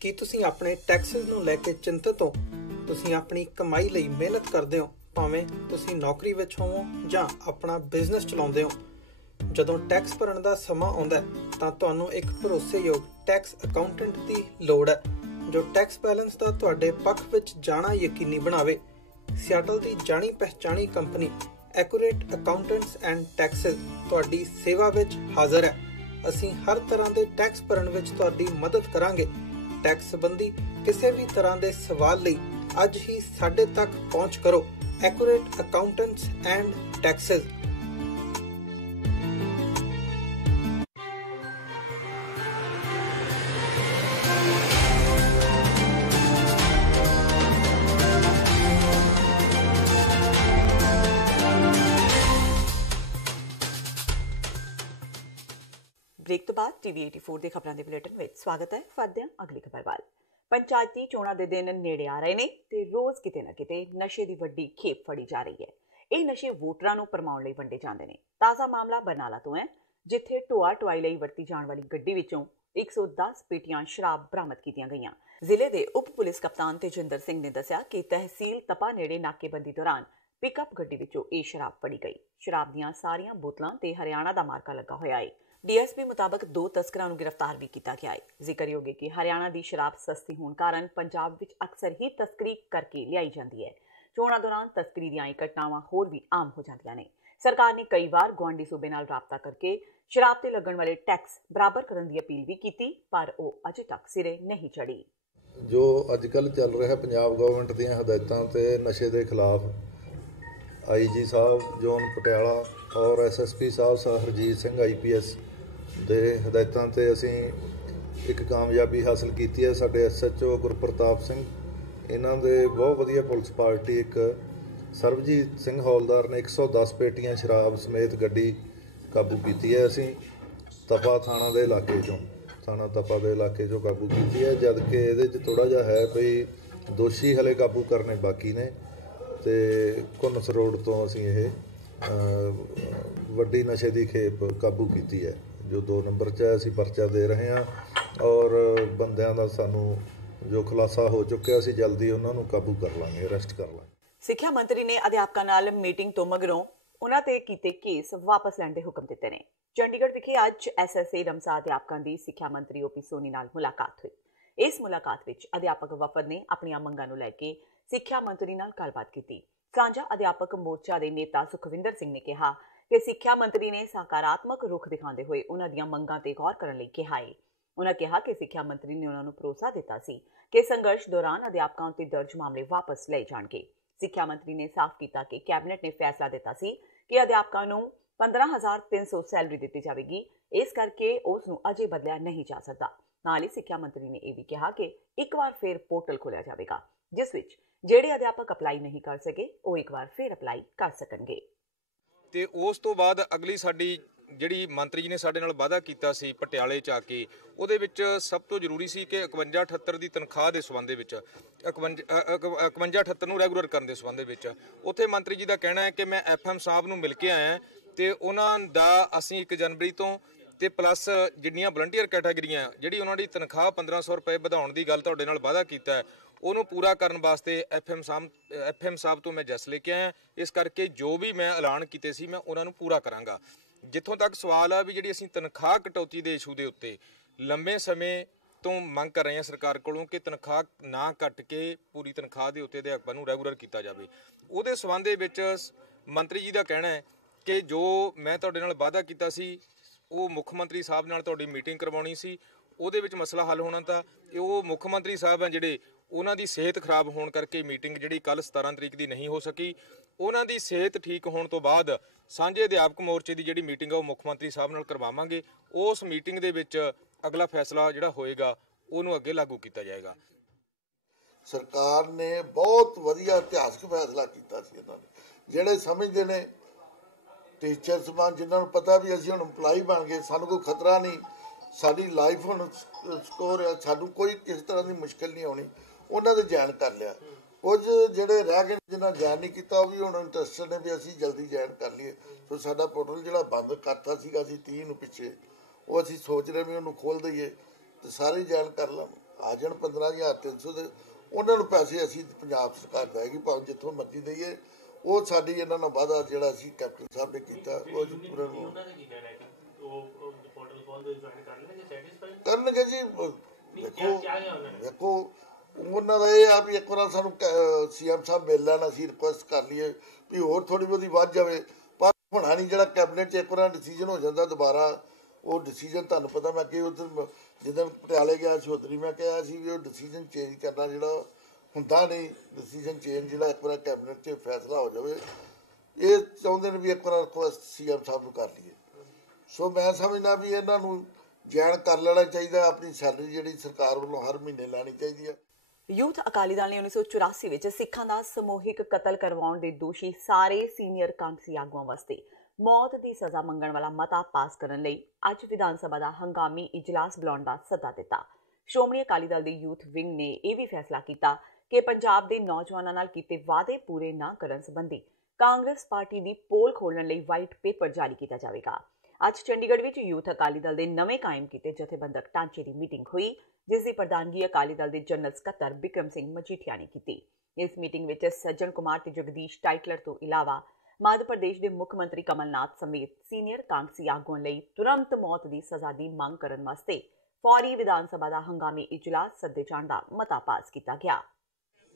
ਕੀ ਤੁਸੀਂ ਆਪਣੇ ਟੈਕਸਿਸ ਨੂੰ ਲੈ ਕੇ ਚਿੰਤਤ ਹੋ? ਤੁਸੀਂ ਆਪਣੀ ਕਮਾਈ ਲਈ ਮਿਹਨਤ ਕਰਦੇ ਹੋ, ਭਾਵੇਂ ਤੁਸੀਂ ਨੌਕਰੀ ਵਿੱਚ ਹੋਵੋ ਜਾਂ ਆਪਣਾ ਬਿਜ਼ਨਸ ਚਲਾਉਂਦੇ ਹੋ। ਜਦੋਂ ਟੈਕਸ ਭਰਨ ਦਾ ਸਮਾਂ ਆਉਂਦਾ ਤਾਂ ਤੁਹਾਨੂੰ ਇੱਕ ਭਰੋਸੇਯੋਗ ਟੈਕਸ ਅਕਾਊਂਟੈਂਟ ਦੀ ਲੋੜ ਹੈ, ਜੋ ਟੈਕਸ ਬੈਲੈਂਸ ਦਾ ਤੁਹਾਡੇ ਪੱਖ ਵਿੱਚ ਜਾਣਾ ਯਕੀਨੀ ਬਣਾਵੇ। ਸਿਆਟਲ ਦੀ ਜਾਣੀ ਪਹਿਚਾਣੀ company accurate accountants and taxes ਤੁਹਾਡੀ ਸੇਵਾ ਵਿੱਚ ਹਾਜ਼ਰ ਹੈ। ਅਸੀਂ ਹਰ ਤਰ੍ਹਾਂ ਦੇ ਟੈਕਸ ਭਰਨ ਵਿੱਚ ਤੁਹਾਡੀ ਮਦਦ ਕਰਾਂਗੇ। ਟੈਕਸ ਸੰਬੰਧੀ ਕਿਸੇ ਵੀ ਤਰ੍ਹਾਂ ਦੇ ਸਵਾਲ ਲਈ ਅੱਜ ਹੀ ਸਾਡੇ ਤੱਕ ਪਹੁੰਚ ਕਰੋ। Accurate accountants and taxes. Break ਤੋਂ ਬਾਅਦ ਟੀਵੀ 84 ਦੇ ਖਬਰਾਂ ਦੇ ਬੁਲੇਟਿਨ ਵਿੱਚ ਸਵਾਗਤ ਹੈ। ਫੜਦੇ ਹਾਂ ਅਗਲੀ ਖਬਰ ਵੱਲ। ਪੰਚਾਇਤੀ ਚੋਣਾਂ ਦੇ ਦਿਨ ਨੇੜੇ ਆ ਰਹੇ ਨੇ ਤੇ ਰੋਜ਼ ਕਿਤੇ ਨਾ ਕਿਤੇ ਨਸ਼ੇ ਦੀ ਵੱਡੀ ਖੇਪ ਫੜੀ ਜਾ ਰਹੀ ਹੈ। ਇਹ ਨਸ਼ੇ ਵੋਟਰਾਂ ਨੂੰ ਭਰਮਾਉਣ ਲਈ ਵੰਡੇ ਜਾਂਦੇ ਨੇ। ਤਾਜ਼ਾ ਮਾਮਲਾ ਬਰਨਾਲਾ ਤੋਂ ਹੈ, ਜਿੱਥੇ ਢੋਆ ਢੁਆਈ ਲਈ ਵਰਤੀ ਜਾਣ ਵਾਲੀ ਗੱਡੀ ਵਿੱਚੋਂ 110 ਪੇਟੀਆਂ ਸ਼ਰਾਬ ਬਰਾਮਦ ਕੀਤੀਆਂ ਗਈਆਂ। ਜ਼ਿਲ੍ਹੇ ਦੇ ਉਪ ਪੁਲਿਸ ਕਪਤਾਨ ਤੇਜਿੰਦਰ ਸਿੰਘ ਨੇ ਦੱਸਿਆ ਕਿ ਤਹਿਸੀਲ ਤਪਾ ਨੇੜੇ ਨਾਕੇਬੰਦੀ ਦੌਰਾਨ ਪਿਕਅਪ ਗੱਡੀ ਵਿੱਚੋਂ ਇਹ ਸ਼ਰਾਬ ਫੜੀ ਗਈ। ਸ਼ਰਾਬ ਦੀਆਂ ਸਾਰੀਆਂ ਬੋਤਲਾਂ ਤੇ ਹਰਿਆਣਾ ਦਾ ਮਾਰਕਾ ਲੱਗਾ ਹੋਇਆ ਹੈ। ਡੀਐਸਪੀ ਮੁਤਾਬਕ 2 ਤਸਕਰਾਂ ਨੂੰ ਗ੍ਰਿਫਤਾਰ ਵੀ ਕੀਤਾ ਗਿਆ ਹੈ। ਜ਼ਿਕਰਯੋਗ ਹੈ ਕਿ ਹਰਿਆਣਾ ਦੀ ਸ਼ਰਾਬ ਸਸਤੀ ਹੋਣ ਕਾਰਨ ਪੰਜਾਬ ਵਿੱਚ ਅਕਸਰ ਹੀ ਤਸਕਰੀ ਕਰਕੇ ਲਿਆਈ ਜਾਂਦੀ ਹੈ। ਚੋਣਾਂ ਦੌਰਾਨ ਤਸਕਰੀ ਦੀਆਂ ਘਟਨਾਵਾਂ ਹੋਰ ਵੀ ਆਮ ਹੋ ਜਾਂਦੀਆਂ ਨੇ। ਸਰਕਾਰ ਨੇ ਕਈ ਵਾਰ ਗੁਆਂਢੀ ਸੂਬੇ ਨਾਲ ਰਾਬਤਾ ਕਰਕੇ ਸ਼ਰਾਬ ਤੇ ਲੱਗਣ ਵਾਲੇ ਟੈਕਸ ਬਰਾਬਰ ਕਰਨ ਦੀ ਅਪੀਲ ਵੀ ਕੀਤੀ, ਪਰ ਉਹ ਅਜੇ ਤੱਕ ਸਿਰੇ ਨਹੀਂ ਚੜ੍ਹੀ। ਜੋ ਅੱਜ ਕੱਲ੍ਹ ਚੱਲ ਰਿਹਾ ਪੰਜਾਬ ਗਵਰਨਮੈਂਟ ਦੀਆਂ ਹਦਾਇਤਾਂ ਤੇ ਨਸ਼ੇ ਦੇ ਖਿਲਾਫ ਆਈਜੀ ਸਾਹਿਬ ਜ਼ੋਨ ਪਟਿਆਲਾ ਔਰ ਐਸਐਸਪੀ ਸਾਹਿਬ ਹਰਜੀਤ ਸਿੰਘ ਆਈਪੀਐਸ ਦੇ ਹਦਾਇਤਾਂ ਤੇ ਅਸੀਂ ਇੱਕ ਕਾਮਯਾਬੀ ਹਾਸਲ ਕੀਤੀ ਹੈ। ਸਾਡੇ ਐਸਐਚਓ ਗੁਰਪ੍ਰਤਾਪ ਸਿੰਘ, ਇਹਨਾਂ ਦੇ ਬਹੁਤ ਵਧੀਆ ਪੁਲਿਸ ਪਾਰਟੀ ਇੱਕ ਸਰਬਜੀਤ ਸਿੰਘ ਹੌਲਦਾਰ ਨੇ 110 ਪੇਟੀਆਂ ਸ਼ਰਾਬ ਸਮੇਤ ਗੱਡੀ ਕਾਬੂ ਕੀਤੀ ਹੈ। ਅਸੀਂ ਤਪਾ ਥਾਣਾ ਦੇ ਇਲਾਕੇ 'ਚੋਂ ਥਾਣਾ ਤਪਾ ਦੇ ਇਲਾਕੇ 'ਚੋਂ ਕਾਬੂ ਕੀਤੀ ਹੈ, ਜਦ ਕਿ ਇਹਦੇ 'ਚ ਥੋੜ੍ਹਾ ਜਿਹਾ ਹੈ ਵੀ ਦੋਸ਼ੀ ਹਲੇ ਕਾਬੂ ਕਰਨੇ ਬਾਕੀ ਨੇ। ਤੇ ਘੁੰਨਸ ਰੋਡ ਤੋਂ ਅਸੀਂ ਇਹ ਵੱਡੀ ਨਸ਼ੇ ਦੀ ਖੇਪ ਕਾਬੂ ਕੀਤੀ ਹੈ, ਜੋ 2 ਨੰਬਰ 'ਚ ਹੈ। ਅਸੀਂ ਪਰਚਾ ਦੇ ਰਹੇ ਹਾਂ ਔਰ ਬੰਦਿਆਂ ਦਾ ਸਾਨੂੰ ਜੋ ਖੁਲਾਸਾ ਹੋ ਚੁੱਕਿਆ, ਅਸੀਂ ਜਲਦੀ ਉਹਨਾਂ ਨੂੰ ਕਾਬੂ ਕਰ ਲਾਂਗੇ, ਅਰੈਸਟ ਕਰ ਲਾਂਗੇ। ਸਿੱਖਿਆ ਮੰਤਰੀ ਨੇ ਅਧਿਆਪਕਾਂ ਨਾਲ ਮੀਟਿੰਗ ਤੋਂ ਮਗਰੋਂ ਉਨ੍ਹਾਂ ਤੇ ਕੀਤੇ ਕੇਸ ਵਾਪਸ ਲੈਣ ਦੇ ਹੁਕਮ ਦਿੱਤੇ ਨੇ। ਚੰਡੀਗੜ੍ਹ ਵਿਖੇ ਅੱਜ SSA ਰਮਸਾ ਅਧਿਆਪਕਾਂ ਦੀ ਸਿੱਖਿਆ ਮੰਤਰੀ OP ਸੋਨੀ ਨਾਲ ਮੁਲਾਕਾਤ ਹੋਈ। ਇਸ ਮੁਲਾਕਾਤ ਵਿੱਚ ਅਧਿਆਪਕ ਵਫਦ ਨੇ ਆਪਣੀਆਂ ਮੰਗਾਂ ਨੂੰ ਲੈ ਕੇ ਸਿੱਖਿਆ ਮੰਤਰੀ ਨਾਲ ਗੱਲਬਾਤ ਕੀਤੀ। ਸਾਂਝਾ ਅਧਿਆਪਕ ਮੋਰਚਾ ਦੇ ਨੇਤਾ ਸੁਖਵਿੰਦਰ ਸਿੰਘ ਨੇ ਕਿਹਾ ਕਿ ਸਿੱਖਿਆ ਮੰਤਰੀ ਨੇ ਸਕਾਰਾਤਮਕ ਰੁਖ ਦਿਖਾਉਂਦੇ ਹੋਏ ਉਨ੍ਹਾਂ ਦੀਆਂ ਮੰਗਾਂ ਤੇ ਗੌਰ ਕਰਨ ਲਈ ਕਿਹਾ ਹੈ। ਉਨ੍ਹਾਂ ਕਿਹਾ ਕਿ ਸਿੱਖਿਆ ਮੰਤਰੀ ਨੇ ਉਨ੍ਹਾਂ ਨੂੰ ਭਰੋਸਾ ਦਿੱਤਾ ਸੀ ਕਿ ਸੰਘਰਸ਼ ਦੌਰਾਨ ਅਧਿਆਪਕਾਂ ਉੱਤੇ ਦਰਜ ਮਾਮਲੇ ਵਾਪਸ ਲਏ ਜਾਣਗੇ। ਸਿੱਖਿਆ ਮੰਤਰੀ ਨੇ ਸਾਫ਼ ਕੀਤਾ ਕਿ ਕੈਬਨਿਟ ਨੇ ਫੈਸਲਾ ਦਿੱਤਾ ਸੀ ਕਿ ਅਧਿਆਪਕਾਂ ਨੂੰ 15,300 ਸੈਲਰੀ ਦਿੱਤੀ ਜਾਵੇਗੀ, ਇਸ ਕਰਕੇ ਉਸ ਨੂੰ ਅਜੇ ਬਦਲਿਆ ਨਹੀਂ ਜਾ ਸਕਦਾ। ਨਾਲ ਹੀ ਸਿੱਖਿਆ ਮੰਤਰੀ ਨੇ ਇਹ ਵੀ ਕਿਹਾ ਕਿ ਇੱਕ ਵਾਰ ਫਿਰ ਪੋਰਟਲ ਖੋਲ੍ਹਿਆ ਜਾਵੇਗਾ, ਜਿਸ ਵਿੱਚ ਜਿਹੜੇ ਅਧਿਆਪਕ ਅਪਲਾਈ ਨਹੀਂ ਕਰ ਸਕੇ ਉਹ ਇੱਕ ਵਾਰ ਫਿਰ ਅਪਲਾਈ ਕਰ ਸਕਣਗੇ। ਤੇ ਉਸ ਤੋਂ ਬਾਅਦ ਅਗਲੀ ਸਾਡੀ ਜਿਹੜੀ ਮੰਤਰੀ ਜੀ ਨੇ ਸਾਡੇ ਨਾਲ ਵਾਅਦਾ ਕੀਤਾ ਸੀ ਪਟਿਆਲੇ 'ਚ ਆ ਕੇ, ਉਹਦੇ ਵਿੱਚ ਸਭ ਤੋਂ ਜ਼ਰੂਰੀ ਸੀ ਕਿ 51-78 ਦੀ ਤਨਖਾਹ ਦੇ ਸੰਬੰਧ ਵਿੱਚ 51-78 ਨੂੰ ਰੈਗੂਲਰ ਕਰਨ ਦੇ ਸੰਬੰਧ ਵਿੱਚ ਉੱਥੇ ਮੰਤਰੀ ਜੀ ਦਾ ਕਹਿਣਾ ਹੈ ਕਿ ਮੈਂ FM ਸਾਹਿਬ ਨੂੰ ਮਿਲ ਕੇ ਆਇਆ ਤੇ ਉਹਨਾਂ ਦਾ ਅਸੀਂ 1 ਜਨਵਰੀ ਤੋਂ ਤੇ ਪਲੱਸ ਜਿੰਨੀਆਂ ਵਲੰਟੀਅਰ ਕੈਟਾਗਰੀਆਂ ਜਿਹੜੀ ਉਹਨਾਂ ਦੀ ਤਨਖਾਹ 1500 ਰੁਪਏ ਵਧਾਉਣ ਦੀ ਗੱਲ ਤੁਹਾਡੇ ਨਾਲ ਵਾਅਦਾ ਕੀਤਾ ਹੈ, ਉਹਨੂੰ ਪੂਰਾ ਕਰਨ ਵਾਸਤੇ FM ਸਾਹਿਬ ਤੋਂ ਮੈਂ ਜੈਸ ਲੈ ਕੇ ਆਇਆ। ਇਸ ਕਰਕੇ ਜੋ ਵੀ ਮੈਂ ਐਲਾਨ ਕੀਤੇ ਸੀ ਮੈਂ ਉਹਨਾਂ ਨੂੰ ਪੂਰਾ ਕਰਾਂਗਾ। ਜਿੱਥੋਂ ਤੱਕ ਸਵਾਲ ਆ ਵੀ ਜਿਹੜੀ ਅਸੀਂ ਤਨਖਾਹ ਕਟੌਤੀ ਦੇ ਇਸ਼ੂ ਦੇ ਉੱਤੇ ਲੰਬੇ ਸਮੇਂ ਤੋਂ ਮੰਗ ਕਰ ਰਹੇ ਹਾਂ ਸਰਕਾਰ ਕੋਲੋਂ ਕਿ ਤਨਖਾਹ ਨਾ ਕੱਟ ਕੇ ਪੂਰੀ ਤਨਖਾਹ ਦੇ ਉੱਤੇ ਅਧਿਆਪਕਾਂ ਨੂੰ ਰੈਗੂਲਰ ਕੀਤਾ ਜਾਵੇ, ਉਹਦੇ ਸੰਬੰਧ ਦੇ ਵਿੱਚ ਮੰਤਰੀ ਜੀ ਦਾ ਕਹਿਣਾ ਹੈ ਕਿ ਜੋ ਮੈਂ ਤੁਹਾਡੇ ਨਾਲ ਵਾਅਦਾ ਕੀਤਾ ਸੀ ਉਹ ਮੁੱਖ ਮੰਤਰੀ ਸਾਹਿਬ ਨਾਲ ਤੁਹਾਡੀ ਮੀਟਿੰਗ ਕਰਵਾਉਣੀ ਸੀ, ਉਹਦੇ ਵਿੱਚ ਮਸਲਾ ਹੱਲ ਹੋਣਾ ਤਾਂ ਉਹ ਮੁੱਖ ਮੰਤਰੀ ਸਾਹਿਬ ਹੈ ਜਿਹੜੇ ਉਹਨਾਂ ਦੀ ਸਿਹਤ ਖਰਾਬ ਹੋਣ ਕਰਕੇ ਮੀਟਿੰਗ ਜਿਹੜੀ ਕੱਲ 17 ਤਰੀਕ ਦੀ ਨਹੀਂ ਹੋ ਸਕੀ। ਉਹਨਾਂ ਦੀ ਸਿਹਤ ਠੀਕ ਹੋਣ ਤੋਂ ਬਾਅਦ ਸਾਂਝੇ ਅਧਿਆਪਕ ਮੋਰਚੇ ਦੀ ਜਿਹੜੀ ਮੀਟਿੰਗ ਆ ਉਹ ਮੁੱਖ ਮੰਤਰੀ ਸਾਹਿਬ ਨਾਲ ਕਰਵਾਵਾਂਗੇ। ਉਸ ਮੀਟਿੰਗ ਦੇ ਵਿੱਚ ਅਗਲਾ ਫੈਸਲਾ ਜਿਹੜਾ ਹੋਏਗਾ ਉਹਨੂੰ ਅੱਗੇ ਲਾਗੂ ਕੀਤਾ ਜਾਏਗਾ। ਸਰਕਾਰ ਨੇ ਬਹੁਤ ਵਧੀਆ ਇਤਿਹਾਸਕ ਫੈਸਲਾ ਕੀਤਾ ਸੀ। ਇਹਨਾਂ ਨੇ ਜਿਹੜੇ ਸਮਝਦੇ ਨੇ ਟੀਚਰ ਸਮਾਨ, ਜਿਨ੍ਹਾਂ ਨੂੰ ਪਤਾ ਵੀ ਅਸੀਂ ਹੁਣ ਇੰਪਲਾਈ ਬਣ ਗਏ, ਸਾਨੂੰ ਕੋਈ ਖਤਰਾ ਨਹੀਂ, ਸਾਡੀ ਲਾਈਫ ਹੁਣ ਸਕੋਰ ਹੈ, ਸਾਨੂੰ ਕੋਈ ਕਿਸੇ ਤਰ੍ਹਾਂ ਦੀ ਮੁਸ਼ਕਿਲ ਨਹੀਂ ਆਉਣੀ, ਉਹਨਾਂ ਦੇ ਜੁਆਇਨ ਕਰ ਲਿਆ। ਕੁਝ ਜਿਹੜੇ ਰਹਿ ਗਏ ਜਿਨ੍ਹਾਂ ਜੁਆਇਨ ਨਹੀਂ ਕੀਤਾ ਉਹ ਵੀ ਹੁਣ ਇੰਟਰਸਟਡ ਨੇ ਵੀ ਅਸੀਂ ਜਲਦੀ ਜੁਆਇਨ ਕਰ ਲਈਏ। ਸੋ ਸਾਡਾ ਪੋਰਟਲ ਜਿਹੜਾ ਬੰਦ ਕਰਤਾ ਸੀਗਾ ਅਸੀਂ 30 ਨੂੰ ਪਿੱਛੇ, ਉਹ ਅਸੀਂ ਸੋਚ ਰਹੇ ਵੀ ਉਹਨੂੰ ਖੋਲ੍ਹ ਦਈਏ ਤੇ ਸਾਰੇ ਜੁਆਇਨ ਕਰ ਲੈਣ, ਆ ਜਾਣ 15,300 ਦੇ। ਉਹਨਾਂ ਨੂੰ ਪੈਸੇ ਅਸੀਂ ਪੰਜਾਬ ਸਰਕਾਰ ਦੇਗੀ, ਭਾਵੇਂ ਜਿੱਥੋਂ ਮਰਜ਼ੀ ਦਈਏ। ਉਹ ਸਾਡੀ ਇਹਨਾਂ ਨਾਲ ਵਾਅਦਾ ਜਿਹੜਾ ਅਸੀਂ ਕੈਪਟਨ ਸਾਹਿਬ ਨੇ ਕੀਤਾ ਉਹ ਪੂਰਾ ਕਰਨਗੇ ਜੀ। ਦੇਖੋ ਉਹਨਾਂ ਦਾ ਇਹ ਆ ਵੀ ਇੱਕ ਵਾਰ ਸਾਨੂੰ CM ਸਾਹਿਬ ਮਿਲ ਲੈਣ, ਅਸੀਂ ਰਿਕੁਐਸਟ ਕਰ ਲਈਏ ਵੀ ਹੋਰ ਥੋੜ੍ਹੀ ਬਹੁਤੀ ਵੱਧ ਜਾਵੇ, ਪਰ ਹੋਣਾ ਨਹੀਂ। ਜਿਹੜਾ ਕੈਬਨਿਟ 'ਚ ਇੱਕ ਵਾਰ ਡਿਸੀਜਨ ਹੋ ਜਾਂਦਾ ਦੁਬਾਰਾ ਉਹ ਡਿਸੀਜਨ ਤੁਹਾਨੂੰ ਪਤਾ, ਮੈਂ ਕਿ ਉੱਧਰ ਜਿੱਦਾਂ ਪਟਿਆਲੇ ਗਿਆ ਸੀ ਉੱਧਰ ਹੀ ਮੈਂ ਕਿਹਾ ਸੀ ਵੀ ਉਹ ਡਿਸੀਜਨ ਚੇਂਜ ਕਰਨਾ ਜਿਹੜਾ ਹੁੰਦਾ ਨਹੀਂ, ਡਿਸੀਜਨ ਚੇਂਜ ਜਿਹੜਾ ਇੱਕ ਵਾਰ ਕੈਬਨਿਟ 'ਚ ਫੈਸਲਾ ਹੋ ਜਾਵੇ। ਇਹ ਚਾਹੁੰਦੇ ਨੇ ਵੀ ਇੱਕ ਵਾਰ ਰਿਕੁਐਸਟ CM ਸਾਹਿਬ ਨੂੰ ਕਰ ਲਈਏ। ਸੋ ਮੈਂ ਸਮਝਦਾ ਵੀ ਇਹਨਾਂ ਨੂੰ ਜੁਆਇਨ ਕਰ ਲੈਣਾ ਚਾਹੀਦਾ, ਆਪਣੀ ਸੈਲਰੀ ਜਿਹੜੀ ਸਰਕਾਰ ਵੱਲੋਂ ਹਰ ਮਹੀਨੇ ਲੈਣੀ ਚਾਹੀਦੀ ਹੈ। ਯੂਥ ਅਕਾਲੀ ਦਲ ਨੇ 1984 ਵਿੱਚ ਸਿੱਖਾਂ ਦਾ ਸਮੂਹਿਕ ਕਤਲ ਕਰਵਾਉਣ ਦੇ ਦੋਸ਼ੀ ਸਾਰੇ ਸੀਨੀਅਰ ਕਾਂਗਰਸੀ ਆਗੂਆਂ ਵਾਸਤੇ ਮੌਤ ਦੀ ਸਜ਼ਾ ਮੰਗਣ ਵਾਲਾ ਮਤਾ ਪਾਸ ਕਰਨ ਲਈ ਅੱਜ ਵਿਧਾਨ ਸਭਾ ਦਾ ਹੰਗਾਮੀ ਇਜਲਾਸ ਬੁਲਾਉਣ ਦਾ ਸੱਦਾ ਦਿੱਤਾ। ਸ਼੍ਰੋਮਣੀ ਅਕਾਲੀ ਦਲ ਦੇ ਯੂਥ ਵਿੰਗ ਨੇ ਇਹ ਵੀ ਫੈਸਲਾ ਕੀਤਾ ਕਿ ਪੰਜਾਬ ਦੇ ਨੌਜਵਾਨਾਂ ਨਾਲ ਕੀਤੇ ਵਾਅਦੇ ਪੂਰੇ ਨਾ ਕਰਨ ਸੰਬੰਧੀ ਕਾਂਗਰਸ ਪਾਰਟੀ ਦੀ ਪੋਲ ਖੋਲ੍ਹਣ ਲਈ ਵਾਈਟ ਪੇਪਰ ਜਾਰੀ ਕੀਤਾ ਜਾਵੇਗਾ। ਅੱਜ ਚੰਡੀਗੜ੍ਹ ਵਿੱਚ ਯੂਥ ਅਕਾਲੀ ਦਲ ਦੇ ਨਵੇਂ ਕਾਇਮ ਕੀਤੇ ਜਥੇਬੰਦਕ ਢਾਂਚੇ ਦੀ ਮੀਟਿੰਗ ਹੋਈ, ਜਿਸ ਦੀ ਪ੍ਰਧਾਨਗੀ ਅਕਾਲੀ ਦਲ ਦੇ ਜਨਰਲ ਸਕੱਤਰ ਬਿਕਰਮ ਸਿੰਘ ਮਜੀਠੀਆ ਨੇ ਕੀਤੀ। ਇਸ ਮੀਟਿੰਗ ਵਿੱਚ ਸੱਜਣ ਕੁਮਾਰ ਤੇ ਜਗਦੀਸ਼ ਟਾਈਟਲਰ ਤੋਂ ਇਲਾਵਾ ਮੱਧ ਪ੍ਰਦੇਸ਼ ਦੇ ਮੁੱਖ ਮੰਤਰੀ ਕਮਲਨਾਥ ਸਮੇਤ ਸੀਨੀਅਰ ਕਾਂਗਰਸੀ ਆਗੂਆਂ ਲਈ ਤੁਰੰਤ ਮੌਤ ਦੀ ਸਜ਼ਾ ਦੀ ਮੰਗ ਕਰਨ ਵਾਸਤੇ ਫੌਰੀ ਵਿਧਾਨ ਸਭਾ ਦਾ ਹੰਗਾਮੀ ਇਜਲਾਸ ਸੱਦੇ ਜਾਣ ਦਾ ਮਤਾ ਪਾਸ ਕੀਤਾ ਗਿਆ।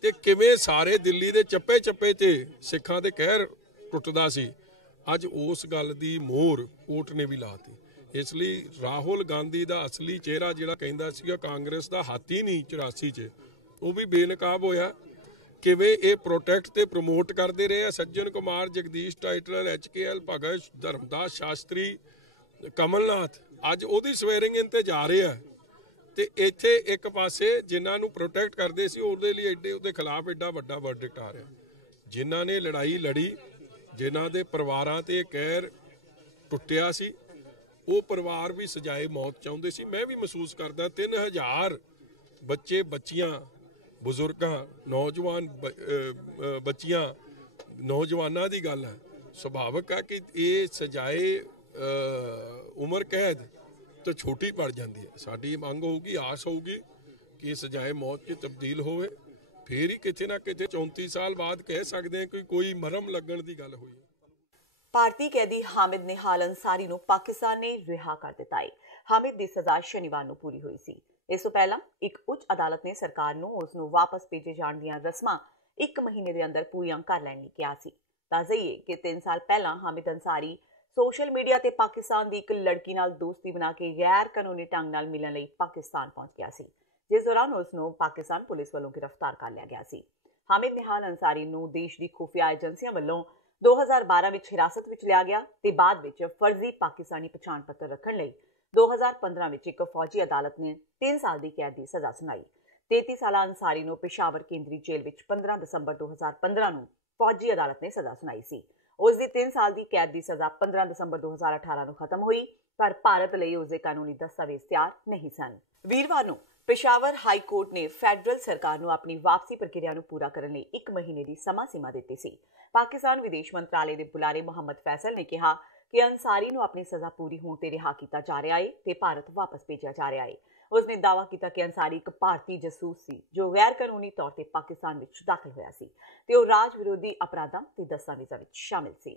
ਤੇ ਕਿਵੇਂ ਸਾਰੇ ਦਿੱਲੀ ਦੇ ਚੱਪੇ-ਚੱਪੇ ਤੇ ਸਿੱਖਾਂ ਦੇ ਕਹਿਰ ਟੁੱਟਦਾ ਸੀ, ਅੱਜ ਉਸ ਗੱਲ ਦੀ ਮੋਹਰ ਕੋਰਟ ਨੇ ਵੀ ਲਾਤੀ। ਇਸ ਲਈ ਰਾਹੁਲ ਗਾਂਧੀ ਦਾ ਅਸਲੀ ਚਿਹਰਾ ਜਿਹੜਾ ਕਹਿੰਦਾ ਸੀਗਾ ਕਾਂਗਰਸ ਦਾ ਹੱਥ ਹੀ ਨਹੀਂ 84 'ਚ, ਉਹ ਵੀ ਬੇਨਕਾਬ ਹੋਇਆ। ਕਿਵੇਂ ਇਹ ਪ੍ਰੋਟੈਕਟ ਤੇ ਪ੍ਰਮੋਟ ਕਰਦੇ ਰਹੇ ਆ ਸੱਜਣ ਕੁਮਾਰ, ਜਗਦੀਸ਼ ਟਾਈਟਲਰ, HKL ਭਗਤ, ਧਰਮਦਾਸ ਸ਼ਾਸਤਰੀ, ਕਮਲਨਾਥ, ਅੱਜ ਉਹਦੀ ਸਵੇਰਿੰਗ ਤੇ ਜਾ ਰਹੇ ਆ। ਤੇ ਇੱਥੇ ਇੱਕ ਪਾਸੇ ਜਿਨ੍ਹਾਂ ਨੂੰ ਪ੍ਰੋਟੈਕਟ ਕਰਦੇ ਸੀ ਉਹਦੇ ਲਈ ਉਹਦੇ ਖਿਲਾਫ ਐਡਾ ਵੱਡਾ ਵਰਡਿਕਟ ਆ ਰਿਹਾ। ਜਿਨ੍ਹਾਂ ਨੇ ਲੜਾਈ ਲੜੀ, ਜਿਨ੍ਹਾਂ ਦੇ ਪਰਿਵਾਰਾਂ ਤੇ ਕਹਿਰ ਟੁੱਟਿਆ ਸੀ, ਉਹ ਪਰਿਵਾਰ ਵੀ ਸਜਾਏ ਮੌਤ ਚਾਹੁੰਦੇ ਸੀ। ਮੈਂ ਵੀ ਮਹਿਸੂਸ ਕਰਦਾ 3000 ਬੱਚੇ ਬੱਚੀਆਂ ਬਜ਼ੁਰਗਾਂ ਨੌਜਵਾਨ ਬੱਚੀਆਂ ਨੌਜਵਾਨਾਂ ਦੀ ਗੱਲ ਹੈ। ਸੁਭਾਵਿਕ ਹੈ ਕਿ ਇਹ ਸਜਾਏ ਉਮਰ ਕੈਦ ਤਾਂ ਛੋਟੀ ਪੜ ਜਾਂਦੀ ਹੈ। ਸਾਡੀ ਮੰਗ ਹੋਊਗੀ, ਆਸ ਹੋਊਗੀ ਕਿ ਇਹ ਸਜਾਏ ਮੌਤ 'ਚ ਤਬਦੀਲ ਹੋਵੇ, ਫੇਰ ਹੀ ਕਿਤੇ ਨਾ ਕਿਤੇ 34 ਸਾਲ ਬਾਅਦ ਕਹਿ ਸਕਦੇ ਹਾਂ ਕਿ ਕੋਈ ਮਰਮ ਲੱਗਣ ਦੀ ਗੱਲ ਹੋਈ। ਭਾਰਤੀ ਕੈਦੀ ਹਾਮਿਦ ਨਿਹਾਲ ਅੰਸਾਰੀ ਨੂੰ ਪਾਕਿਸਤਾਨ ਨੇ ਰਿਹਾ ਕਰ ਦਿੱਤਾ ਹੈ। ਹਾਮਿਦ ਦੀ ਸਜ਼ਾ ਸ਼ਨੀਵਾਰ ਨੂੰ ਪੂਰੀ ਹੋਈ ਸੀ। ਇਸ ਤੋਂ ਪਹਿਲਾਂ ਇੱਕ ਉੱਚ ਅਦਾਲਤ ਨੇ ਸਰਕਾਰ ਨੂੰ ਉਸ ਨੂੰ ਵਾਪਸ ਭੇਜੇ ਜਾਣ ਦੀਆਂ ਰਸਮਾਂ 1 ਮਹੀਨੇ ਦੇ ਅੰਦਰ ਪੂਰੀਆਂ ਕਰ ਲੈਣ ਲਈ ਕਿਹਾ ਸੀ। ਦੱਸਈਏ ਕਿ 3 ਸਾਲ ਪਹਿਲਾਂ ਹਾਮਿਦ ਅੰਸਾਰੀ ਸੋਸ਼ਲ ਮੀਡੀਆ ਤੇ ਪਾਕਿਸਤਾਨ ਦੀ ਇੱਕ ਲੜਕੀ ਨਾਲ ਦੋਸਤੀ ਬਣਾ ਕੇ ਗੈਰ ਕਾਨੂੰਨੀ ਢੰਗ ਨਾਲ ਮਿਲਣ ਲਈ ਪਾਕਿਸਤਾਨ ਪਹੁੰਚ ਗਿਆ ਸੀ, ਜਿਸ ਦੌਰਾਨ ਉਸ ਨੂੰ ਪਾਕਿਸਤਾਨ ਪੁਲਿਸ ਵੱਲੋਂ ਗ੍ਰਿਫਤਾਰ ਕਰ ਲਿਆ ਗਿਆ ਸੀ। ਹਾਮਿਦ ਨਿਹਾਲ ਅੰਸਾਰੀ ਨੂੰ ਦੇਸ਼ ਦੀ ਖੁਫੀਆ ਏਜੰਸੀਆਂ ਵੱਲੋਂ 2012 ਵਿੱਚ ਹਿਰਾਸਤ ਵਿੱਚ ਲਿਆ ਗਿਆ ਤੇ ਬਾਅਦ ਵਿੱਚ ਫਰਜ਼ੀ ਪਾਕਿਸਤਾਨੀ ਪਛਾਣ ਪੱਤਰ ਰੱਖਣ ਲਈ 2015 ਵਿੱਚ ਇੱਕ ਫੌਜੀ ਅਦਾਲਤ ਨੇ 3 ਸਾਲ ਦੀ ਕੈਦ ਦੀ ਸਜ਼ਾ ਸੁਣਾਈ। 33 ਸਾਲਾ ਅੰਸਾਰੀ ਨੂੰ ਪਿਸ਼ਾਵਰ ਕੇਂਦਰੀ ਜੇਲ੍ਹ ਵਿੱਚ 15 ਦਸੰਬਰ 2015 ਨੂੰ ਫੌਜੀ ਅਦਾਲਤ ਨੇ ਸਜ਼ਾ ਸੁਣਾਈ ਸੀ। ਉਸ ਦੀ 3 ਸਾਲ ਦੀ ਕੈਦ ਦੀ ਸਜ਼ਾ 15 ਦਸੰਬਰ 2018 ਨੂੰ ਖਤਮ ਹੋਈ, ਪਰ ਭਾਰਤ ਲਈ ਉਸ ਦੇ ਕਾਨੂੰਨੀ ਦਸਤਾਵੇਜ਼ ਤਿਆਰ ਨਹੀਂ ਸਨ। ਵੀਰਵਾਰ ਨੂੰ ਪਿਸ਼ਾਵਰ ਹਾਈ ਕੋਰਟ ਨੇ ਫੈਡਰਲ ਸਰਕਾਰ ਨੂੰ ਆਪਣੀ ਵਾਪਸੀ ਪ੍ਰਕਿਰਿਆ ਨੂੰ ਪੂਰਾ ਕਰਨ ਲਈ 1 ਮਹੀਨੇ ਦੀ ਸਮਾਂ ਸੀਮਾ ਦਿੱਤੀ ਸੀ। ਪਾਕਿਸਤਾਨ ਵਿਦੇਸ਼ ਮੰਤਰਾਲੇ ਦੇ ਬੁਲਾਰੇ ਮੁਹੰਮਦ ਫੈਸਲ ਨੇ ਕਿਹਾ ਕਿ ਅੰਸਾਰੀ ਨੂੰ ਆਪਣੀ ਸਜ਼ਾ ਪੂਰੀ ਹੋਣ ਤੇ ਰਿਹਾ ਕੀਤਾ ਜਾ ਰਿਹਾ ਹੈ ਤੇ ਭਾਰਤ ਵਾਪਸ ਭੇਜਿਆ ਜਾ ਰਿਹਾ ਹੈ। ਉਸਨੇ ਦਾਅਵਾ ਕੀਤਾ ਕਿ ਅੰਸਾਰੀ ਇੱਕ ਭਾਰਤੀ ਜਸੂਸ ਸੀ ਜੋ ਗੈਰ ਕਾਨੂੰਨੀ ਤੌਰ ਤੇ ਪਾਕਿਸਤਾਨ ਵਿੱਚ ਦਾਖਲ ਹੋਇਆ ਸੀ ਤੇ ਉਹ ਰਾਜ ਵਿਰੋਧੀ ਅਪਰਾਧਾਂ ਤੇ ਦਸਤਾਵੇਜ਼ਾਂ ਵਿੱਚ ਸ਼ਾਮਿਲ ਸੀ।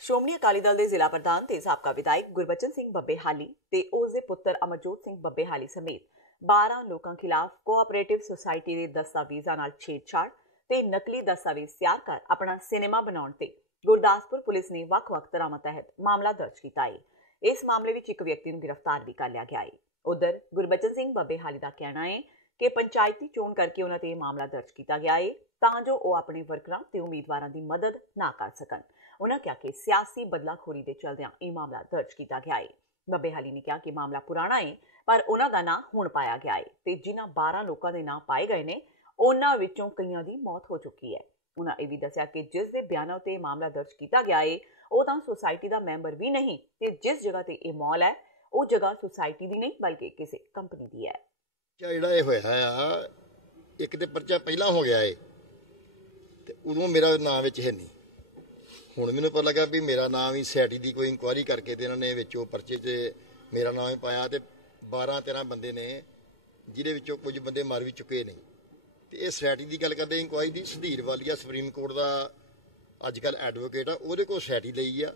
ਸ਼੍ਰੋਮਣੀ ਅਕਾਲੀ ਦਲ ਦੇ ਜ਼ਿਲ੍ਹਾ ਪ੍ਰਧਾਨ ਤੇ ਸਾਬਕਾ ਵਿਧਾਇਕ ਗੁਰਬਚਨ ਸਿੰਘ ਬੱਬੇਹਾਲੀ ਤੇ ਉਸ ਦੇ ਪੁੱਤਰ ਅਮਰਜੋਤ ਸਿੰਘ ਬੱਬੇਹਾਲੀ ਸਮੇਤ 12 ਲੋਕਾਂ ਖਿਲਾਫ ਕੋਆਪਰੇਟਿਵ ਸੁਸਾਇਟੀ ਦੇ ਦਸਤਾਵੇਜ਼ਾਂ ਨਾਲ ਛੇੜਛਾੜ ਤੇ ਨਕਲੀ ਦਸਤਾਵੇਜ਼ ਤਿਆਰ ਕਰ ਆਪਣਾ ਸਿਨੇਮਾ ਬਣਾਉਣ ਤੇ ਗੁਰਦਾਸਪੁਰ ਪੁਲਿਸ ਨੇ ਵੱਖ-ਵੱਖ ਧਾਰਾਵਾਂ ਤਹਿਤ ਮਾਮਲਾ ਦਰਜ ਕੀਤਾ ਹੈ। ਇਸ ਮਾਮਲੇ ਵਿੱਚ ਇੱਕ ਵਿਅਕਤੀ ਨੂੰ ਗ੍ਰਿਫਤਾਰ ਵੀ ਕਰ ਲਿਆ ਗਿਆ ਹੈ। ਉਧਰ ਗੁਰਬਚਨ ਸਿੰਘ ਬੱਬੇਹਾਲੀ ਦਾ ਕਹਿਣਾ ਹੈ ਕਿ ਪੰਚਾਇਤੀ ਚੋਣ ਕਰਕੇ ਉਹਨਾਂ ਤੇ ਇਹ ਮਾਮਲਾ ਦਰਜ ਕੀਤਾ ਗਿਆ ਹੈ ਤਾਂ ਜੋ ਉਹ ਆਪਣੇ ਵਰਕਰਾਂ ਤੇ ਉਮੀਦਵਾਰਾਂ ਦੀ ਮਦਦ ਨਾ ਕਰ ਸਕਣ। ਉਹਨਾਂ ਕਿਹਾ ਕਿ ਸਿਆਸੀ ਬਦਲਾਖੋਰੀ ਦੇ ਚਲਦਿਆਂ ਇਹ ਮਾਮਲਾ ਦਰਜ ਕੀਤਾ ਗਿਆ ਹੈ। ਬੱਬੇਹਾਲੀ ਨੇ ਕਿਹਾ ਕਿ ਮਾਮਲਾ ਪੁਰਾਣਾ ਹੈ ਪਰ ਉਹਨਾਂ ਦਾ ਨਾਂ ਹੁਣ ਪਾਇਆ ਗਿਆ ਹੈ ਤੇ ਜਿਨ੍ਹਾਂ 12 ਲੋਕਾਂ ਦੇ ਨਾਂ ਪਾਏ ਗਏ ਨੇ ਉਹਨਾਂ ਵਿੱਚੋਂ ਕਈਆਂ ਦੀ ਮੌਤ ਹੋ ਚੁੱਕੀ ਹੈ। ਉਹਨਾਂ ਇਹ ਵੀ ਦੱਸਿਆ ਕਿ ਜਿਸ ਦੇ ਬਿਆਨਾਂ ਉੱਤੇ ਮਾਮਲਾ ਦਰਜ ਕੀਤਾ ਗਿਆ ਹੈ ਉਹ ਤਾਂ ਸੁਸਾਇਟੀ ਦਾ ਮੈਂਬਰ ਵੀ ਨਹੀਂ ਤੇ ਜਿਸ ਜਗ੍ਹਾ ਤੇ ਇਹ ਮਾਲ ਹੈ ਉਹ ਜਗ੍ਹਾ ਸੁਸਾਇਟੀ ਦੀ ਨਹੀਂ ਬਲਕਿ ਕਿਸੇ ਕੰਪਨੀ ਦੀ ਹੈ। ਜਿਹੜਾ ਇਹ ਹੋਇਆ ਆ ਇੱਕ ਤੇ ਪਰਚਾ ਪਹਿਲਾਂ ਹੋ ਗਿਆ ਏ ਤੇ ਉਦੋਂ ਮੇਰਾ ਨਾਮ ਵਿੱਚ ਹੈ ਨਹੀਂ। ਹੁਣ ਮੈਨੂੰ ਪਤਾ ਲੱਗਾ ਵੀ ਮੇਰਾ ਨਾਮ ਹੀ ਸੋਸਾਇਟੀ ਦੀ ਕੋਈ ਇਨਕੁਆਇਰੀ ਕਰਕੇ ਤੇ ਇਹਨਾਂ ਨੇ ਵਿੱਚ ਉਹ ਪਰਚੇ 'ਚ ਮੇਰਾ ਨਾਮ ਹੀ ਪਾਇਆ ਤੇ 12-13 ਬੰਦੇ ਨੇ ਜਿਹਦੇ ਵਿੱਚੋਂ ਕੁਝ ਬੰਦੇ ਮਰ ਵੀ ਚੁੱਕੇ ਨੇ। ਤੇ ਇਹ ਸੋਸਾਇਟੀ ਦੀ ਗੱਲ ਕਰਦੇ ਇਨਕੁਆਇਰੀ ਦੀ ਸੁਧੀਰ ਵਾਲੀਆ ਸੁਪਰੀਮ ਕੋਰਟ ਦਾ ਅੱਜ ਕੱਲ੍ਹ ਐਡਵੋਕੇਟ ਆ, ਉਹਦੇ ਕੋਲ ਸੋਸਾਇਟੀ ਲਈ ਆ,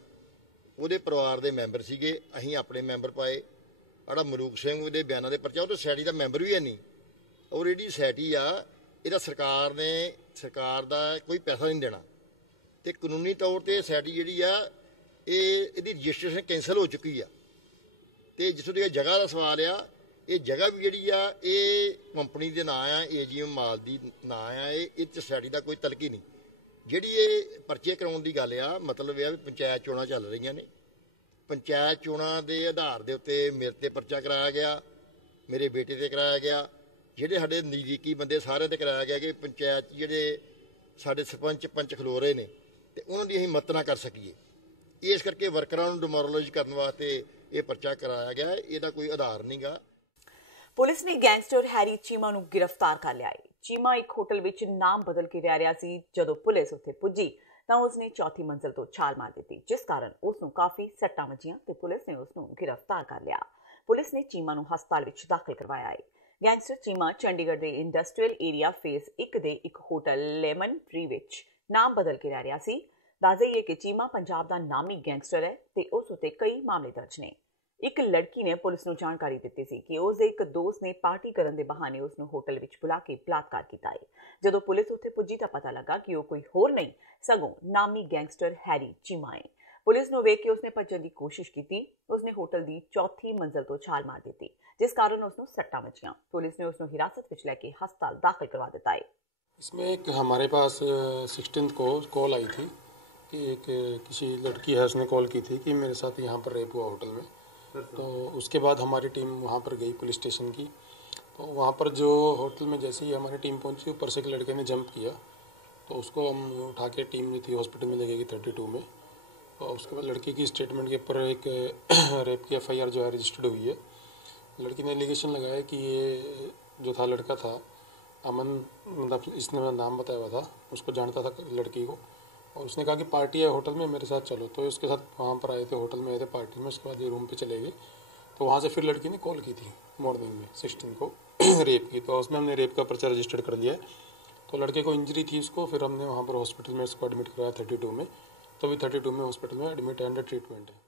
ਉਹਦੇ ਪਰਿਵਾਰ ਦੇ ਮੈਂਬਰ ਸੀਗੇ, ਅਸੀਂ ਆਪਣੇ ਮੈਂਬਰ ਪਾਏ। ਜਿਹੜਾ ਮਲੂਕ ਸਿੰਘ ਉਹਦੇ ਬਿਆਨਾਂ ਦੇ ਪਰਚਾ ਉਹ ਤਾਂ ਸੋਸਾਇਟੀ ਦਾ ਮੈਂਬਰ ਵੀ ਹੈ ਨਹੀਂ। ਔਰ ਜਿਹੜੀ ਸੋਸਾਇਟੀ ਆ ਇਹਦਾ ਸਰਕਾਰ ਦਾ ਕੋਈ ਪੈਸਾ ਨਹੀਂ ਦੇਣਾ ਤੇ ਕਾਨੂੰਨੀ ਤੌਰ ਤੇ ਸੋਸਾਇਟੀ ਜਿਹੜੀ ਆ ਇਹਦੀ ਰਜਿਸਟ੍ਰੇਸ਼ਨ ਕੈਂਸਲ ਹੋ ਚੁੱਕੀ ਆ। ਤੇ ਜਿੱਥੋਂ ਦੀ ਜਗ੍ਹਾ ਦਾ ਸਵਾਲ ਆ ਇਹ ਜਗ੍ਹਾ ਵੀ ਜਿਹੜੀ ਆ ਇਹ ਕੰਪਨੀ ਦੇ ਨਾਂ ਆ, ਏਜੀਐਮ ਮਾਲ ਦੀ ਨਾਂ ਆ, ਇਹ ਸੋਸਾਇਟੀ ਦਾ ਕੋਈ ਤਲਕ ਹੀ ਨਹੀਂ। ਜਿਹੜੀ ਇਹ ਪਰਚੇ ਕਰਾਉਣ ਦੀ ਗੱਲ ਆ ਮਤਲਬ ਇਹ ਆ ਵੀ ਪੰਚਾਇਤ ਚੋਣਾਂ ਚੱਲ ਰਹੀਆਂ ਨੇ, ਪੰਚਾਇਤ ਚੋਣਾਂ ਦੇ ਆਧਾਰ ਦੇ ਉੱਤੇ ਮੇਰੇ ਤੇ ਪਰਚਾ ਕਰਾਇਆ ਗਿਆ, ਮੇਰੇ ਬੇਟੇ ਤੇ ਕਰਾਇਆ ਗਿਆ, ਜਿਹੜੇ ਸਾਡੇ ਨਜ਼ਦੀਕੀ ਬੰਦੇ ਸਾਰਿਆਂ ਤੇ ਕਰਾਇਆ ਗਿਆ ਕਿ ਪੰਚਾਇਤ ਜਿਹੜੇ ਸਾਡੇ ਸਰਪੰਚ ਪੰਚ ਖਲੋ ਰਹੇ ਨੇ ਤੇ ਉਹਨਾਂ ਦੀ ਅਸੀਂ ਮਦਦ ਨਾ ਕਰ ਸਕੀਏ। ਇਸ ਕਰਕੇ ਵਰਕਰਾਂ ਨੂੰ ਡਿਮੋਰਲਾਈਜ਼ ਕਰਨ ਵਾਸਤੇ ਇਹ ਪਰਚਾ ਕਰਾਇਆ ਗਿਆ। ਇਹਦਾ ਕੋਈ ਆਧਾਰ ਨਹੀਂਗਾ। ਪੁਲਿਸ ਨੇ ਗੈਂਗਸਟਰ ਹੈਰੀ ਚੀਮਾ ਨੂੰ ਗ੍ਰਿਫਤਾਰ ਕਰ ਲਿਆ ਹੈ। ਚੀਮਾ ਇੱਕ ਹੋਟਲ ਵਿੱਚ ਨਾਮ ਬਦਲ ਕੇ ਰਹਿ ਰਿਹਾ ਸੀ। ਜਦੋਂ ਪੁਲਿਸ ਉੱਥੇ ਪੁੱਜੀ ਤਾਂ ਉਸਨੇ ਚੌਥੀ ਮੰਜ਼ਲ ਤੋਂ ਛਾਲ ਮਾਰ ਦਿੱਤੀ, ਜਿਸ ਕਾਰਨ ਉਸ ਨੂੰ ਕਾਫੀ ਸੱਟਾਂ ਵੱਜੀਆਂ ਤੇ ਪੁਲਿਸ ਨੇ ਉਸ ਨੂੰ ਗ੍ਰਿਫਤਾਰ ਕਰ ਲਿਆ। ਪੁਲਿਸ ਨੇ ਚੀਮਾ ਨੂੰ ਹਸਪਤਾਲ ਵਿੱਚ ਦਾਖਲ ਕਰਵਾਇਆ ਹੈ। ਗੈਂਗਸਟਰ ਚੀਮਾ ਚੰਡੀਗੜ੍ਹ ਦੇ ਇੰਡਸਟਰੀਅਲ ਏਰੀਆ ਫੇਜ਼ 1 ਦੇ ਇੱਕ ਹੋਟਲ ਲੈਮਨ ਟਰੀ ਵਿੱਚ ਨਾਮ ਬਦਲ ਕੇ ਰਹਿ ਰਿਹਾ ਸੀ। ਦੱਸ ਦੇਈਏ ਕਿ ਚੀਮਾ ਪੰਜਾਬ ਦਾ ਨਾਮੀ ਗੈਂਗਸਟਰ ਹੈ ਤੇ ਉਸ ਉੱਤੇ ਕਈ ਮਾਮਲੇ ਦਰਜ ਨੇ। ਇੱਕ ਲੜਕੀ ਨੇ ਪੁਲਿਸ ਨੂੰ ਜਾਣਕਾਰੀ ਦਿੱਤੀ ਸੀ ਕਿ ਉਸ ਦੇ ਇੱਕ ਦੋਸਤ ਨੇ ਪਾਰਟੀ ਕਰਨ ਦੇ ਬਹਾਨੇ ਉਸ ਨੂੰ ਹੋਟਲ ਵਿੱਚ ਬੁਲਾ ਕੇ ਬਲਾਤਕਾਰ ਕੀਤਾ ਹੈ। ਜਦੋਂ ਪੁਲਿਸ ਉੱਥੇ ਪੁੱਜੀ ਤਾਂ ਪਤਾ ਲੱਗਾ ਕਿ ਉਹ ਕੋਈ ਹੋਰ ਨਹੀਂ ਸਗੋਂ ਨਾਮੀ ਗੈਂਗਸਟਰ ਹੈਰੀ ਚੀਮਾ ਹੈ। ਪੁਲਿਸ ਨੂੰ ਵੇਖ ਕੇ ਉਸਨੇ ਭੱਜਣ ਦੀ ਕੋਸ਼ਿਸ਼ ਕੀਤੀ। ਉਸਨੇ ਹੋਟਲ ਦੀ ਚੌਥੀ ਮੰਜ਼ਲ ਤੋਂ ਛਾਲ ਮਾਰ ਦਿੱਤੀ, ਜਿਸ ਕਾਰਨ ਉਸ ਨੂੰ ਸੱਟਾਂ ਵੱਜੀਆਂ। पुलिस ने उसको हिरासत में लेके अस्पताल दाखिल करवा देता है। इसमें एक हमारे पास 16 को कॉल आई थी कि एक किसी लड़की है, उसने कॉल की थी कि मेरे साथ यहाँ पर रेप हुआ होटल में। तो उसके बाद हमारी टीम वहाँ पर गई पुलिस स्टेशन की। तो वहाँ पर जो होटल में जैसे ही हमारी टीम पहुँची, ऊपर से एक लड़के ने जंप किया तो उसको हम उठा के टीम जो थी हॉस्पिटल में ले गई 32 में। और उसके बाद लड़की की स्टेटमेंट के ऊपर एक रेप की FIR जो है रजिस्टर्ड हुई है। लड़की ने एलिगेशन लगाया कि ये जो था लड़का था अमन, मतलब इसने मेरा नाम बताया हुआ था, उसको जानता था लड़की को, और उसने कहा कि पार्टी है होटल में, मेरे साथ चलो। तो उसके साथ वहाँ पर आए थे, होटल में आए थे पार्टी में। उसके बाद ये रूम पे चले गए, तो वहाँ से फिर लड़की ने कॉल की थी मॉर्निंग में 16 को रेप की। तो उसमें हमने रेप का पर्चा रजिस्टर्ड कर लिया है। तो लड़के को इंजरी थी उसको, फिर हमने वहाँ पर हॉस्पिटल में उसको एडमिट कराया 32 में। तो भी 32 में हॉस्पिटल में एडमिट एंड ट्रीटमेंट है।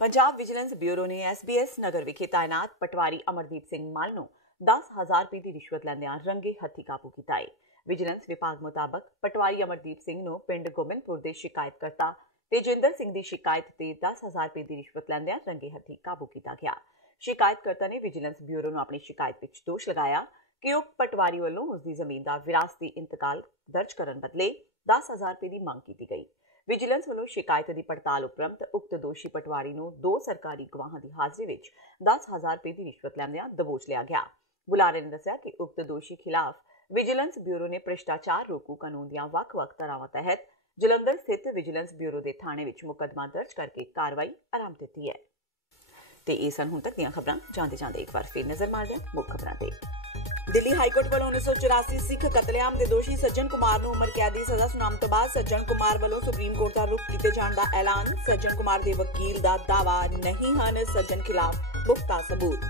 पंजाब विजिलेंस ब्यूरो ने SBS नगर विखे ਤਾਇਨਾਤ ਪਟਵਾਰੀ ਅਮਰਦੀਪ ਸਿੰਘ ਮੱਲ ਨੂੰ 10,000 ਰੁਪਏ ਦੀ ਰਿਸ਼ਵਤ ਲੈਂਦਿਆਂ ਰੰਗੇ ਹੱਥੀ ਕਾਬੂ ਕੀਤਾ ਹੈ। ਵਿਜੀਲੈਂਸ ਵਿਭਾਗ ਮੁਤਾਬਕ ਪਟਵਾਰੀ ਅਮਰਦੀਪ ਸਿੰਘ ਨੂੰ ਪਿੰਡ ਗੋਬਿੰਦਪੁਰ ਦੇ ਸ਼ਿਕਾਇਤਕਰਤਾ ਤੇਜਿੰਦਰ ਸਿੰਘ ਦੀ ਸ਼ਿਕਾਇਤ ਤੇ 10,000 ਰੁਪਏ ਦੀ ਰਿਸ਼ਵਤ ਲੈਂਦਿਆਂ ਰੰਗੇ ਹੱਥੀ ਕਾਬੂ ਕੀਤਾ ਗਿਆ। ਸ਼ਿਕਾਇਤਕਰਤਾ ਨੇ ਵਿਜੀਲੈਂਸ ਬਿਊਰੋ ਨੂੰ ਆਪਣੀ ਸ਼ਿਕਾਇਤ ਵਿੱਚ ਦੋਸ਼ ਲਗਾਇਆ ਕਿ ਉਹ ਪਟਵਾਰੀ ਵੱਲੋਂ ਉਸ ਦੀ ਜ਼ਮੀਨ ਦਾ ਵਿਰਾਸਤੀ ਇੰਤਕਾਲ ਦਰਜ ਕਰਨ ਬਦਲੇ 10,000 ਰੁਪਏ ਦੀ ਮੰਗ ਕੀਤੀ ਗਈ। ਵਿਜੀਲੈਂਸ ਵੱਲੋਂ ਸ਼ਿਕਾਇਤ ਦੀ ਪੜਤਾਲ ਉਪਰੰਤ ਉਕਤ ਦੋਸ਼ੀ ਪਟਵਾਰੀ ਨੂੰ 2 ਸਰਕਾਰੀ ਗਵਾਹਾਂ ਦੀ ਹਾਜ਼ਰੀ ਵਿੱਚ 10,000 ਰੁਪਏ ਦੀ ਰਿਸ਼ਵਤ ਲੈਂਦਿਆਂ ਦਬੋਚ ਲਿਆ ਗਿਆ। ਬੁਲਾਰੇ ਨੇ ਦੱਸਿਆ ਕਿ ਉਕਤ ਦੋਸ਼ੀ ਖਿਲਾਫ ਵਿਜੀਲੈਂਸ ਬਿਊਰੋ ਨੇ ਭ੍ਰਿਸ਼ਟਾਚਾਰ ਰੋਕੂ ਕਾਨੂੰਨ ਦੀਆਂ ਵੱਖ-ਵੱਖ ਧਾਰਾਵਾਂ ਤਹਿਤ ਜਲੰਧਰ ਸਥਿਤ ਵਿਜੀਲੈਂਸ ਬਿਊਰੋ ਦੇ ਥਾਣੇ ਵਿੱਚ ਮੁਕੱਦਮਾ ਦਰਜ ਕਰਕੇ ਕਾਰਵਾਈ ਆਰੰਭ ਦਿੱਤੀ ਹੈ। ਤੇ ਇਹ ਸਨ ਹੁਣ ਤੱਕ ਦੀਆਂ ਖਬਰਾਂ। ਜਾਂਦੇ ਇੱਕ ਵਾਰ ਫਿਰ ਨਜ਼ਰ ਮਾਰਦੇ ਹਾਂ ਮੁੱਖ ਖਬਰਾਂ ਤੇ। ਦਿੱਲੀ ਹਾਈਕੋਰਟ ਵੱਲੋਂ 1984 ਸਿੱਖ ਕਤਲੇਆਮ ਦੇ ਦੋਸ਼ੀ ਸੱਜਣ ਕੁਮਾਰ ਨੂੰ ਉਮਰ ਕੈਦ ਦੀ ਸਜ਼ਾ ਸੁਣਾਉਣ ਤੋਂ ਬਾਅਦ ਸੱਜਣ ਕੁਮਾਰ ਵੱਲੋਂ ਸੁਪਰੀਮ ਕੋਰਟ ਦਾ ਰੁਖ ਕੀਤੇ ਜਾਣ ਦਾ ਐਲਾਨ। ਸੱਜਣ ਕੁਮਾਰ ਦੇ ਵਕੀਲ ਦਾ ਦਾਅਵਾ ਨਹੀਂ ਹਨ ਸੱਜਣ ਖਿਲਾਫ ਪੁਖਤਾ ਸਬੂਤ।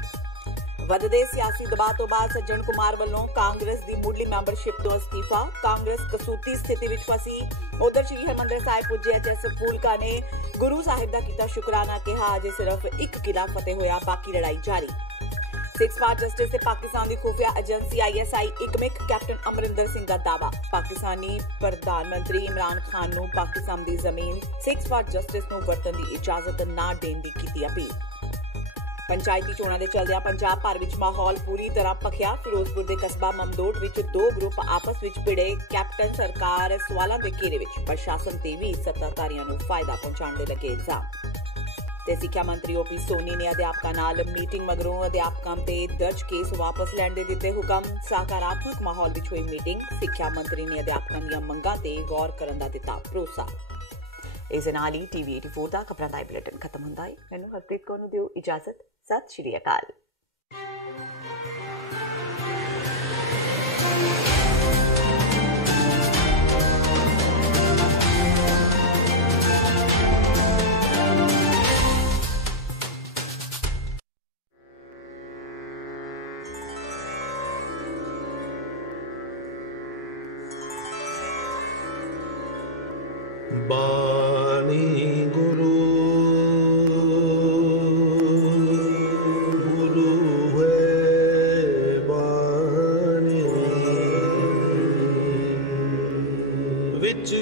ਵਧਦੇ ਸਿਆਸੀ ਦਬਾਅ ਤੋਂ ਬਾਅਦ ਸੱਜਣ ਕੁਮਾਰ ਵੱਲੋਂ ਕਾਂਗਰਸ ਦੀ ਮੁੱਢਲੀ ਮੈਂਬਰਸ਼ਿਪ ਤੋਂ ਅਸਤੀਫਾ। ਕਾਂਗਰਸ ਕਸੂਤੀ ਸਥਿਤੀ ਵਿੱਚ ਫਸੀ। ਉਧਰ ਸ਼੍ਰੀ ਹਰਿਮੰਦਰ ਸਾਹਿਬ ਪੁੱਜੇ HS ਫੂਲਕਾ ਨੇ ਗੁਰੂ ਸਾਹਿਬ ਦਾ ਕੀਤਾ ਸ਼ੁਕਰਾਨਾ, ਕਿਹਾ ਅਜੇ ਸਿਰਫ ਇੱਕ ਕਿਲਾ ਫਤਿਹ ਹੋਇਆ, ਬਾਕੀ ਲੜਾਈ ਜਾਰੀ। 6 ਵਾਰ ਜਸਟਿਸ ਤੇ ਪਾਕਿਸਤਾਨ ਦੀ ਖੁਫੀਆ ਏਜੰਸੀ ISI ਇਕਮਿਕ ਕੈਪਟਨ ਅਮਰਿੰਦਰ ਸਿੰਘ ਦਾ ਦਾਅਵਾ। ਪਾਕਿਸਤਾਨੀ ਪ੍ਰਧਾਨ ਮੰਤਰੀ ਇਮਰਾਨ ਖਾਨ ਨੂੰ ਪਾਕਿਸਤਾਨ ਦੀ ਜ਼ਮੀਨ 6 ਵਾਰ ਜਸਟਿਸ ਨੂੰ ਵਰਤਣ ਦੀ ਇਜਾਜ਼ਤ ਨਾ ਦੇਣ ਦੀ ਕੀਤੀ ਅਪੀਲ। ਪੰਚਾਇਤੀ ਚੋਣਾਂ ਦੇ ਚੱਲਦਿਆਂ ਪੰਜਾਬ ਭਰ ਵਿੱਚ ਮਾਹੌਲ ਪੂਰੀ ਤਰ੍ਹਾਂ ਭਖਿਆ। ਫਿਰੋਜ਼ਪੁਰ ਦੇ ਕਸਬਾ ਮਮਦੋਟ ਵਿੱਚ 2 ਗਰੁੱਪ ਆਪਸ ਵਿੱਚ ਭਿੜੇ। ਕੈਪਟਨ ਸਰਕਾਰ ਸਵਾਲਾਂ ਦੇ ਘੇਰੇ ਵਿੱਚ, ਪ੍ਰਸ਼ਾਸਨ ਤੇ ਵੀ ਸੱਤਾਧਾਰੀਆਂ ਨੂੰ ਫਾਇਦਾ ਪਹੁੰਚਾਉਣ ਦੇ ਲੱਗੇ ਇਲਜ਼ਾਮ। ਤੇ ਸਿੱਖਿਆ ਮੰਤਰੀ OP ਸੋਨੀ ਨੇ ਅਧਿਆਪਕਾਂ ਨਾਲ ਮੀਟਿੰਗ ਮਗਰੋਂ ਅਧਿਆਪਕਾਂ ਤੇ ਦਰਜ ਕੇਸ ਵਾਪਸ ਲੈਣ ਦੇ ਦਿੱਤੇ ਹੁਕਮ। ਸਕਾਰਾਤਮਕ ਮਾਹੌਲ ਵਿੱਚ ਹੋਈ ਮੀਟਿੰਗ। ਸਿੱਖਿਆ ਮੰਤਰੀ ਨੇ ਅਧਿਆਪਕਾਂ ਦੀਆਂ ਮੰਗਾਂ ਤੇ ਗੌਰ ਕਰਨ ਦਾ ਦਿੱਤਾ ਭਰੋਸਾ। ਇਸ ਨਾਲ ਹੀ TV 84 ਦਾ ਖਬਰਾਂ ਦਾ ਬੁਲੇਟਿਨ ਖਤਮ ਹੁੰਦਾ ਹੈ। ਮੈਨੂੰ ਹਰਪ੍ਰੀਤ ਕੌਰ ਨੂੰ ਦਿਓ ਇਜਾਜ਼ਤ। ਸਤਿ ਸ਼੍ਰੀ ਅਕਾਲ। ਬਾਣੀ ਗੁਰੂ ਹੈ ਬਾਣੀ ਵਿੱਚ